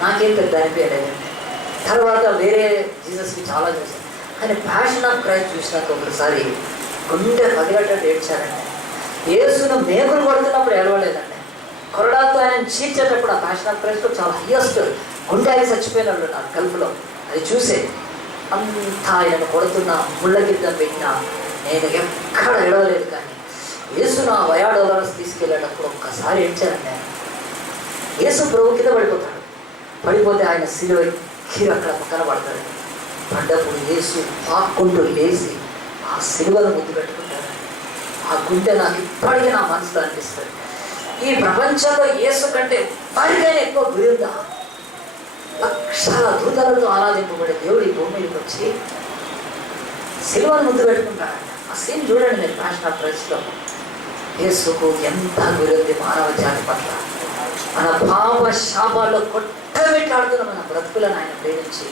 నాకేం పెద్ద అనిపించలేదండి. తర్వాత వేరే జీసస్కి చాలా చూసాను, కానీ ప్యాషన్ ఆఫ్ క్రైస్ట్ చూసినాక ఒకసారి గుండె పగిలటట్టు ఏడ్చారండి. యేసును మేకులు కొడుతున్నప్పుడు ఏడవలేదండి, కొరడాతో ఆయన చీల్చేటప్పుడు ఆ ప్యాషన్ ఆఫ్ క్రైస్ట్లో చాలా హయ్యెస్ట్ గుండె ఆగి చచ్చిపోయిన వాళ్ళు నా కలుపులో అది చూసే అంతా ఆయనను కొడుతున్నా, ముళ్ళ కింద పెట్టినా నేను ఎక్కడ ఏడవలేదు. కానీ యేసు నా వయాడోలరస్ తీసుకెళ్ళేటప్పుడు ఒక్కసారి ఏడ్చారండి. ఆయన యేసు ప్రభు కింద పడిపోతే ఆయన సిలువ ఎక్కి అక్కడ పక్కన పడతాడు. పడ్డప్పుడు యేసు పాక్కుంటూ లేచి ఆ సిలువను ముద్దు పెట్టుకుంటాడు. ఆ గుండె నాకు ఇప్పటికీ నా మనసులో అనిపిస్తుంది. ఈ ప్రపంచంలో యేసు కంటే ఎవరికైనా ఎక్కువ గురి ఉందా? లక్షల దూతలతో ఆరాధింపబడే దేవుడు ఈ భూమి మీదకి వచ్చి సిలువను ముద్దు పెట్టుకుంటాడంట. ఆ సీన్ చూడండి మీరు ప్యాషన్ ఆఫ్ క్రైస్ట్లో. యేసుకు ఎంత గురి ఉంది మానవ జాతి పట్ల. మన పాప శాపాల్లో కొట్టబెట్లాడుతున్న మన బ్రతుకులను ఆయన ప్రేమించి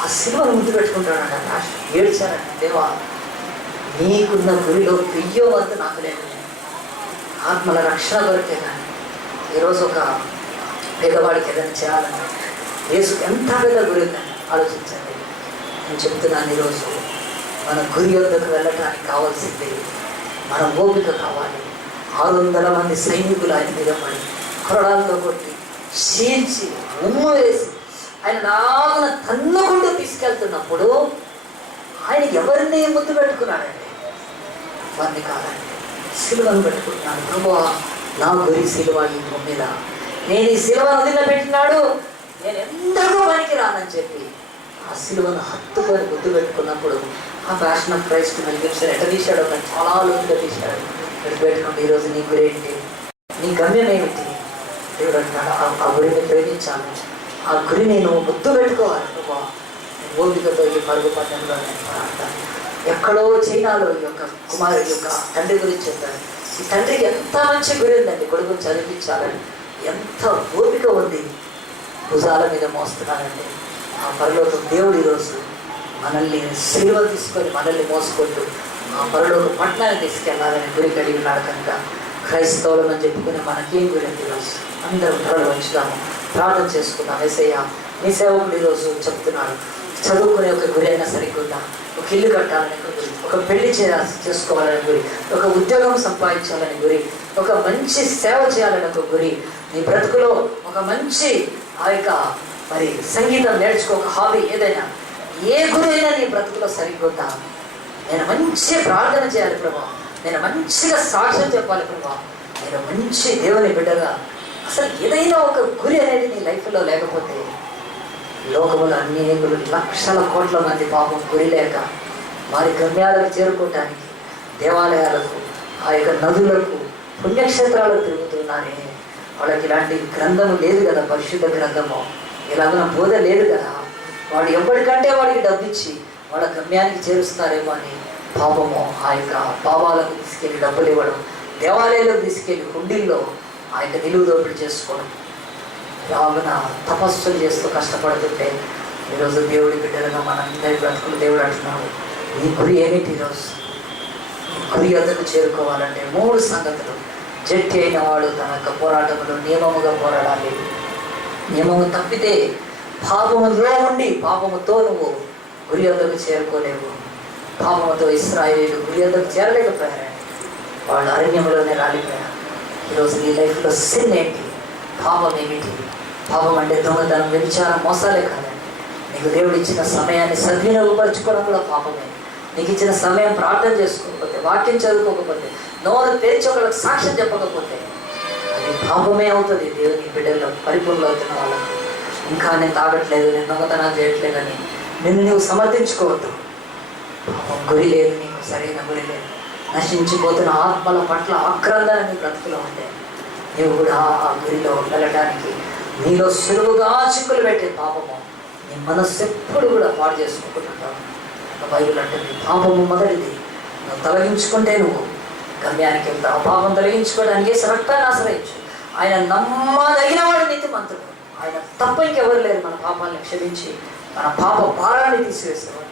ఆ సిలువను ముద్దు పెట్టుకుంటాడంట. ప్యాషన్ ఏడ్చారంట, దేవా నీకున్న గురిలో వెయ్యో వంతు నాకు లేదు. ఆత్మల రక్షణ కొరకే. కానీ ఈరోజు ఒక పేదవాడికి ఏదైనా చేయాలని యేసుకు ఎంత పెద్ద గురి ఉందని ఆలోచించండి. నేను చెప్తున్నాను, ఈరోజు మన గురి వద్దకు వెళ్ళటానికి కావాల్సింది మన ఓపిక కావాలి. 600 మంది సైనికులు ఆయన మీద పడి కొరడాలతో కొట్టి చీల్చి ఉమ్ము వేసి ఆయన నాగున తన్నుకుంటూ తీసుకెళ్తున్నప్పుడు ఆయన ఎవరిని ముద్దు పెట్టుకున్నాడండి? వారిని కాదండి, సిలువను పెట్టుకుంటున్నాడు. ప్రభువా, నా గురి సిలువ ఈ భూమి మీద, నేను ఈ సిలువను వదిలిపెట్టినాడు, నేను ఎంతగా పనికి రానని చెప్పి ఆ సిలువను హత్తుకొని ముద్దు పెట్టుకున్నప్పుడు ఆ ఫ్యాషన్ ఆఫ్ క్రైస్ట్ మెల్ గిబ్సన్ ఎట్లా తీశాడు? చాలా లోతుగా తీశాడు. పెట్టుకోండి, ఈరోజు నీ గురి ఏంటి? నీ గమ్యం ఏమిటి? దేవుడు అంటున్నాడు, ఆ గురిని ప్రేమించాను, ఆ గురి నేను ముద్దు పెట్టుకోవాలి. ప్రభా, ఓపికతో ఈ పరుగు పట్టణంలో ఎక్కడో చైనాలో ఈ యొక్క కుమారుడి యొక్క తండ్రి గురించి చెప్పారు. ఈ తండ్రికి ఎంత మంచి గురి ఉందండి, కొడుకుని చదివించాలని ఎంత ఓపిక ఉంది. భుజాల మీద మోస్తున్నానండి. ఆ పరలోక దేవుడు ఈరోజు మనల్ని సిలువ తీసుకొని మనల్ని మోసుకుంటూ ఆ పరలోక పట్టణాన్ని తీసుకెళ్లాలని గురి కలిగి ఉన్నాడు. కనుక క్రైస్తవులం అని చెప్పుకుని మనకేం గురి అంటే ఈరోజు అందరం త్వరలో ఉంచుదాము, ప్రార్థన చేసుకుందాం. యేసయ్య, నీ సేవకుడు ఈరోజు చెప్తున్నాడు, చదువుకునే ఒక గురి అయినా సరిగ్గా, ఒక ఇల్లు కట్టాలని ఒక గురి, ఒక పెళ్లి చేసుకోవాలని గురి, ఒక ఉద్యోగం సంపాదించాలని గురి, ఒక మంచి సేవ చేయాలని ఒక గురి, నీ బ్రతుకులో ఒక మంచి ఆ యొక్క మరి సంగీతం నేర్చుకో, ఒక హాబీ ఏదైనా, ఏ గురి అయినా నీ బ్రతుకులో సరిగ్గా, నేను మంచి ప్రార్థన చేయాలి ప్రభా, నేను మంచిగా సాక్ష్యం చెప్పాలి ప్రభా, నేను మంచి దేవుని బిడ్డగా, అసలు ఏదైనా ఒక గురి అనేది నీ లైఫ్లో లేకపోతే, లోకములో అనేకులు లక్షల కోట్ల మంది పాపం గురి లేక వారి గమ్యాలకు చేరుకోవటానికి దేవాలయాలకు, ఆ యొక్క నదులకు, పుణ్యక్షేత్రాలకు తిరుగుతున్నారే. వాళ్ళకి ఇలాంటి గ్రంథము లేదు కదా, పరిశుద్ధ గ్రంథము, ఇలాగ బోధ లేదు కదా. వాడు ఎప్పటికంటే వాడికి డబ్బిచ్చి వాళ్ళ గమ్యానికి చేరుస్తారేమో అని పాపము ఆ యొక్క పాపాలకు తీసుకెళ్ళి డబ్బులు ఇవ్వడం, దేవాలయాలకు తీసుకెళ్ళి హుండీల్లో ఆ యొక్క నిలువు దోపిడీ చేసుకోవడం, రావున తపస్సులు చేస్తూ కష్టపడుతుంటే ఈరోజు దేవుడి బిడ్డలుగా మనందరి బ్రతుకులు దేవుడు అంటున్నాడు, ఈ గురి ఏమిటి? ఈరోజు ఈ గురి వద్దకు చేరుకోవాలంటే 3 సంగతులు. జట్టి అయిన వాడు తన యొక్క పోరాటంలో నియమముగా పోరాడాలి. నియమము తప్పితే పాపములో ఉండి పాపముతో నువ్వు గురి వద్దకు చేరుకోలేవు. పాపముతో ఇశ్రాయేలు గురి వద్దకు చేరలేకపోయారు, వాళ్ళు అరణ్యంలోనే రాలిపోయారు. ఈరోజు నీ లైఫ్లో సిన్ ఏంటి? పాపం ఏమిటి? పాపం అంటే దొంగతనం, వ్యభిచారం, మోసాలే కాదండి. నీకు దేవుడు ఇచ్చిన సమయాన్ని సద్వినియోగపరచుకోవడం కూడా పాపమే. నీకు ఇచ్చిన సమయం ప్రార్థన చేసుకోకపోతే, వాక్యం చదువుకోకపోతే, నోరు తెరిచి ఒకళ్ళకి సాక్ష్యం చెప్పకపోతే అది పాపమే అవుతుంది. దేవుని బిడ్డల్లో పరిపూర్ణలు అవుతున్న వాళ్ళకి, ఇంకా నేను తాగట్లేదు, నేను దొంగతనాలు చేయట్లేదని నిన్ను నువ్వు సమర్థించుకోవద్దు. పాపం గురి లేదు, నీకు సరైన గురి లేదు. నశించిపోతున్న ఆత్మల పట్ల ఆక్రందన నీ బ్రతుకులో ఉండే, నీవు కూడా ఆ గురిలో వెళ్ళడానికి నీలో సులువుగా చిక్కులు పెట్టే పాపము నీ మనస్సు ఎప్పుడు కూడా పాడు చేసుకుంటుంటావు. బైబిల్ అంటుంది, పాపము మొదటిది, నువ్వు తొలగించుకుంటే నువ్వు గమ్యానికి వెళ్తావు. పాపం తొలగించుకోవడానికి రక్తాన్ని ఆశ్రయించు. ఆయన నమ్మదగిన వాడు నీతిమంతుడు, ఆయన తప్ప ఇంకెవరు లేరు మన పాపాలను క్షమించి మన పాప భారాన్ని తీసివేసేవాడు.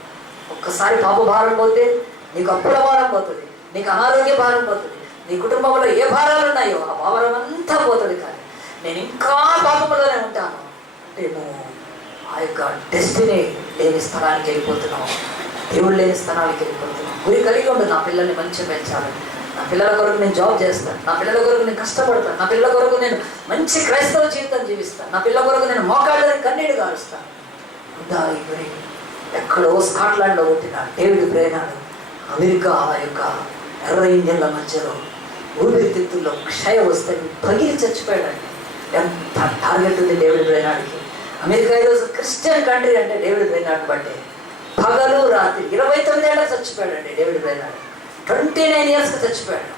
ఒక్కసారి పాప భారం పోతే నీకు అప్పుల భారం పోతుంది, నీకు అనారోగ్య భారం పోతుంది, నీ కుటుంబంలో ఏ భారాలు ఉన్నాయో ఆ భారం అంతా పోతుంది. కానీ నేను ఇంకా పాపంలోనే ఉంటాను అంటే నువ్వు ఆ యొక్క డెస్టినీ లేని స్థలానికి వెళ్ళిపోతున్నావు, దేవుడు లేని స్థలానికి వెళ్ళిపోతున్నావు. గురి కలిగి ఉండు, నా పిల్లల్ని మంచిగా పెంచాలి, నా పిల్లల కొరకు నేను జాబ్ చేస్తాను, నా పిల్లల కొరకు నేను కష్టపడతాను, నా పిల్లల కొరకు నేను మంచి క్రైస్తవ జీవితం జీవిస్తాను, నా పిల్లల కొరకు నేను మోకాళ్ళని కన్నీడు గారుస్తాను. ఉందా ఈ గురి? ఎక్కడో స్కాట్లాండ్లో పుట్టిన డేవిడ్ బ్రెనార్డ్ అమెరికా ఆ యొక్క ఎర్ర ఇండియన్ల మధ్యలో ఊపిరితిత్తుల్లో క్షయ వస్తే పగిలి చచ్చిపోయాడండి. ఎంత టార్గెట్ ఉంది డేవిడ్ బ్రెనార్డ్కి. అమెరికా ఈరోజు క్రిస్టియన్ కంట్రీ అంటే డేవిడ్ బ్రెనార్డ్ బట్టే. పగలు రాత్రి 29 ఏళ్ళకి చచ్చిపోయాడండి డేవిడ్ బ్రెనార్డ్. 29 ఇయర్స్కి చచ్చిపోయాడు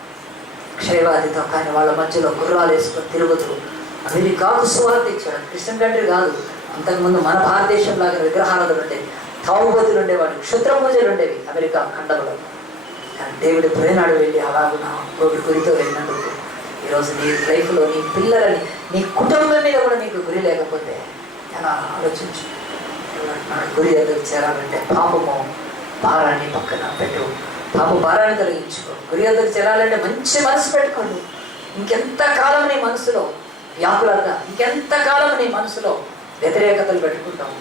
క్షయవాదితో. కానీ వాళ్ళ మధ్యలో గుర్రాలు వేసుకొని తిరుగుతూ అమెరికాకు సువార్త ఇచ్చాడు. క్రిస్టియన్ కంట్రీ కాదు, అంతకుముందు మన భారతదేశం లాగా విగ్రహారాధనలు ఉండేవి, తాగుబోతులు ఉండేవాడు, క్షుద్ర పూజలు ఉండేవి అమెరికా ఖండంలో. కానీ డేవిడ్ బ్రెనార్డ్ వెళ్ళి అలాగున గురితో వెళ్ళినందుకు ఈరోజు నీ లైఫ్లో నీ పిల్లలని, నీ కుటుంబం మీద కూడా నీకు గురి లేకపోతే ఎలా ఆలోచించు. గురి ఎదురు చేరాలంటే పాపము భారాన్ని పక్కన పెట్టు. పాప భారాన్ని తొలగించుకో. గురి వద్దకు చేరాలంటే మంచి మనసు పెట్టుకోండి. ఇంకెంత కాలం నీ మనసులో వ్యాకులత, ఇంకెంత కాలం నీ మనసులో వ్యతిరేకతలు పెట్టుకుంటావు?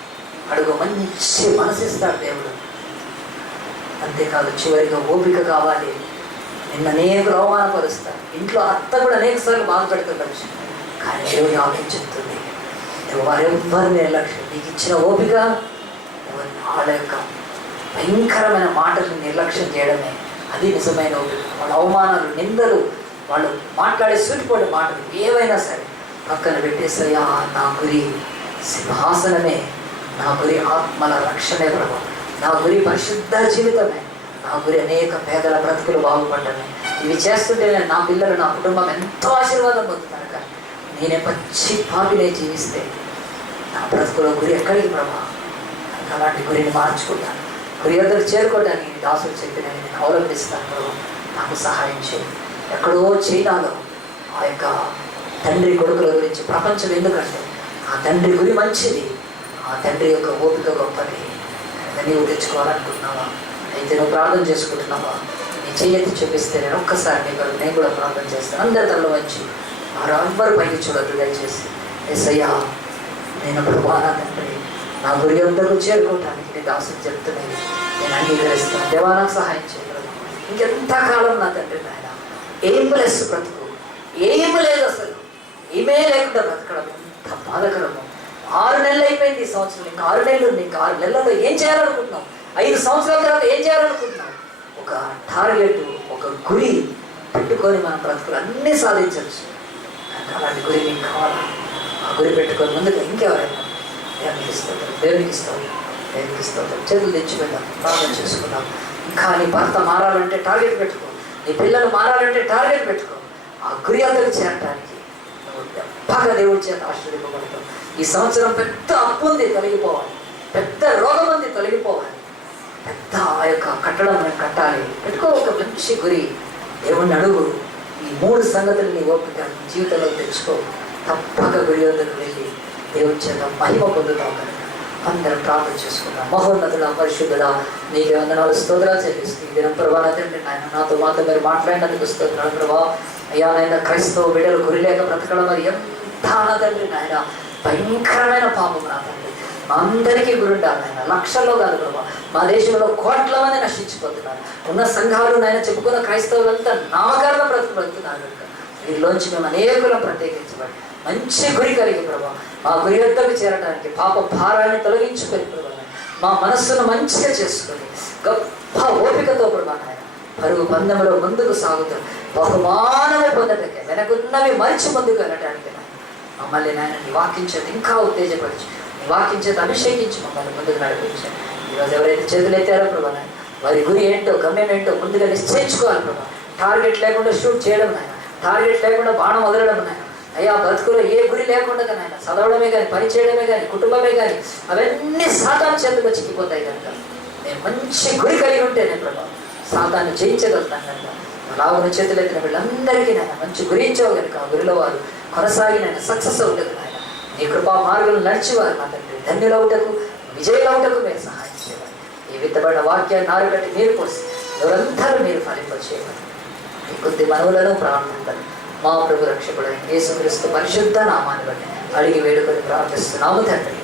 అడుగు, మంచి మనసు ఇస్తాడు దేవుడు. అంతేకాదు, చివరిగా ఓపిక కావాలి. నిన్న అనేకులు అవమానపరుస్తారు, ఇంట్లో అత్త కూడా అనేక సార్లు బాధపెడుతుండొచ్చు, కానీ దేవుని వాక్యం చెప్తుంది, నువ్వు వారెవ్వరిని నిర్లక్ష్యం, నీకు ఇచ్చిన ఓపిక వాళ్ళ యొక్క భయంకరమైన మాటలను నిర్లక్ష్యం చేయడమే అది నిజమైన ఓపిక. వాళ్ళ అవమానాలు, నిందలు, వాళ్ళు మాట్లాడే సూటిపోటి మాటలు ఏవైనా సరే పక్కన పెట్టేసయ్యా, నా గురి సింహాసనమే, నా గురి ఆత్మల రక్షణే ప్రభు, నా గురి పరిశుద్ధ జీవితమే, నా గురి అనేక పేదల బ్రతుకులు బాగుపడ్డమే. ఇవి చేస్తుంటే నా పిల్లలు, నా కుటుంబం ఎంతో ఆశీర్వాదం పొందుతాను. కానీ నేనే పచ్చి పాపినే జీవిస్తే నా బ్రతుకులో గురి ఎక్కడికి ప్రభా? అలాంటి గురిని మార్చుకుంటాను. గురి వద్దకు చేరుకోవడానికి దాసుడు చెప్పిన నేను అవలంబిస్తాను ప్రభు, నాకు సహాయం చేయి. ఎక్కడో చైనాలో ఆ యొక్క తండ్రి కొడుకుల గురించి ప్రపంచం ఎందుకంటే ఆ తండ్రి గురి మంచిది, ఆ తండ్రి యొక్క ఓపిక గొప్పది. నీవు తెచ్చుకోవాలనుకుంటున్నావా? అయితే నువ్వు ప్రార్థన చేసుకుంటున్నావా? నీ చెయ్యెత్తి చూపిస్తే నేను ఒక్కసారి నేను కూడా ప్రార్థన చేస్తాను. అందరి తనలో వచ్చి వారెవ్వరు పైకి చూడద్దు దయచేసి. యేసయ్యా, నేను ప్రభా నా తండ్రి, నా గురి వద్దకు చేరుకోవటానికి నీ దాసుడు చెప్తున్నది నేను అంగీకరిస్తాను. దేవా, నాకు సహాయం చేయగలరు. ఇంకెంతకాలం నా తండ్రి నాయన ఏం ప్లస్ బ్రతుకు, ఏం లేదు, అసలు ఏమే లేకుండా బ్రతకడం ఎంత బాధకరము. 6 నెలలు అయిపోయింది ఈ సంవత్సరం, ఇంకా 6 నెలలు ఉంది. ఇంకా 6 నెలల్లో ఏం చేయాలనుకుంటున్నాం? 5 సంవత్సరాల తర్వాత ఏం చేయాలనుకుంటున్నాం? ఒక టార్గెట్, ఒక గురి పెట్టుకొని మన బ్రతుకులు అన్నీ సాధించవచ్చు. అలాంటి గురి మీకు కావాలా? ఆ గురి పెట్టుకొని ముందుకు ఇంకెవరైనా దేవునికి ఇస్తాం, దేవునికి ఇస్తాం, దేవునికి ఇస్తాం. చేతులు తెచ్చిపెట్టాం, ప్రార్థన చేసుకున్నాం. ఇంకా నీ భర్త మారాలంటే టార్గెట్ పెట్టుకో, నీ పిల్లలు మారాలంటే టార్గెట్ పెట్టుకో. ఆ గురి అందరికి చేరటానికి నువ్వు బాగా దేవుడి చేత ఆశీర్వదింపబడతావు. ఈ సంవత్సరం పెద్ద అప్పు ఉంది, తొలగిపోవాలి. పెద్ద రోగం ఉంది, తొలగిపోవాలి. పెద్ద ఆ యొక్క కట్టడం కట్టాలి. పెట్టుకో ఒక మంచి గురి. దేవుణ్ణి అడుగు. ఈ 3 సంగతులు నీ ఓపిక జీవితంలో తెచ్చుకో. తప్పక గురి వద్దకు వెళ్ళి దేవుడి చేత మహిమ పొందుతావు కనుక అందరం ప్రార్థన చేసుకున్నాం. మహోన్నతుడా, పరిశుద్ధుడా, నీకు వందనాలు, స్తోత్రాలు చెల్లిస్తూ ఈ దినం ప్రభా తండ్రి నాయన మాతో మీరు మాట్లాడినందుకు స్తోత్రాలు ప్రభా. అయ్యా నాయన, క్రైస్తవ బిడ్డలు గురి లేక బ్రతకడం మరి ఎంత నా తండ్రి నాయన భయంకరమైన పాపం నా తండ్రి. మా అందరికీ గురి ఉండాలి నాయన, లక్షల్లో కాదు ప్రభా. మా దేశంలో కోట్ల మంది నశించిపోతున్నారు. ఉన్న సంఘాలు నాయన చెప్పుకున్న క్రైస్తవులంతా నామకరణ బ్రతుకుతున్నారు కనుక వీరిలోంచి మేము అనేకులను ప్రత్యేకించబడి మంచి గురి కలిగి ప్రభా మా గురి వద్దకు చేరడానికి పాప భారాన్ని తొలగించుకొని ప్రభా మా మనస్సును మంచిగా చేసుకొని గొప్ప ఓపికతో ప్రభా నాయన పరుగు పందెంలో ముందుకు సాగుతాం. బహుమానమే పొందటకే, వెనకున్నవి మరిచి ముందుకు వెళ్ళటానికి మమ్మల్ని నాయన నీ వాక్యం చేత ఇంకా ఉత్తేజపరిచి, నీ వాక్యం చేత అభిషేకించి మమ్మల్ని ముందుకు నడిపించాను. ఈరోజు ఎవరైతే చేతులు ఎత్తారో ప్రభా నాయన వారి గురి ఏంటో, గమ్యం ఏంటో ముందుగా నిశ్చయించుకోవాలి ప్రభా. టార్గెట్ లేకుండా షూట్ చేయడం నాయన, టార్గెట్ లేకుండా బాణం వదలడం నాయన. అయ్యా, బ్రతుకులో ఏ గురి లేకుండా నాయన చదవడమే కానీ, పని చేయడమే కానీ, కుటుంబమే కానీ అవన్నీ సాతాను చేతులకు చిక్కిపోతాయి కనుక నేను మంచి గురి కలిగి ఉంటేనే ప్రభా సాతాన్ని జయించగలుగుతాను కనుక లావున చేతులు ఎత్తిన వీళ్ళందరికీ నాయన మంచి గురి ఇచ్చావు కనుక ఆ గురిలో వారు కొనసాగి నాయన సక్సెస్ అవుతుంది నాయన. నీ కృపా మార్గంలో నడిచేవారు నా తండ్రి ధన్యులవుటకు, విజయులవుటకు మీరు సహాయం చేయాలి. ఈ విత్తబడిన వాక్యాన్ని నారుగట్టి మీరు పోసి ఎవరందరూ మీరు ఫలింపచేయమని ఈ కొద్ది మనవులను ప్రార్థనలు మా ప్రభు రక్షకుడైన యేసుక్రీస్తు పరిశుద్ధ నామాన్ని బట్టి అడిగి వేడుకొని ప్రార్థిస్తున్నాము తండ్రి.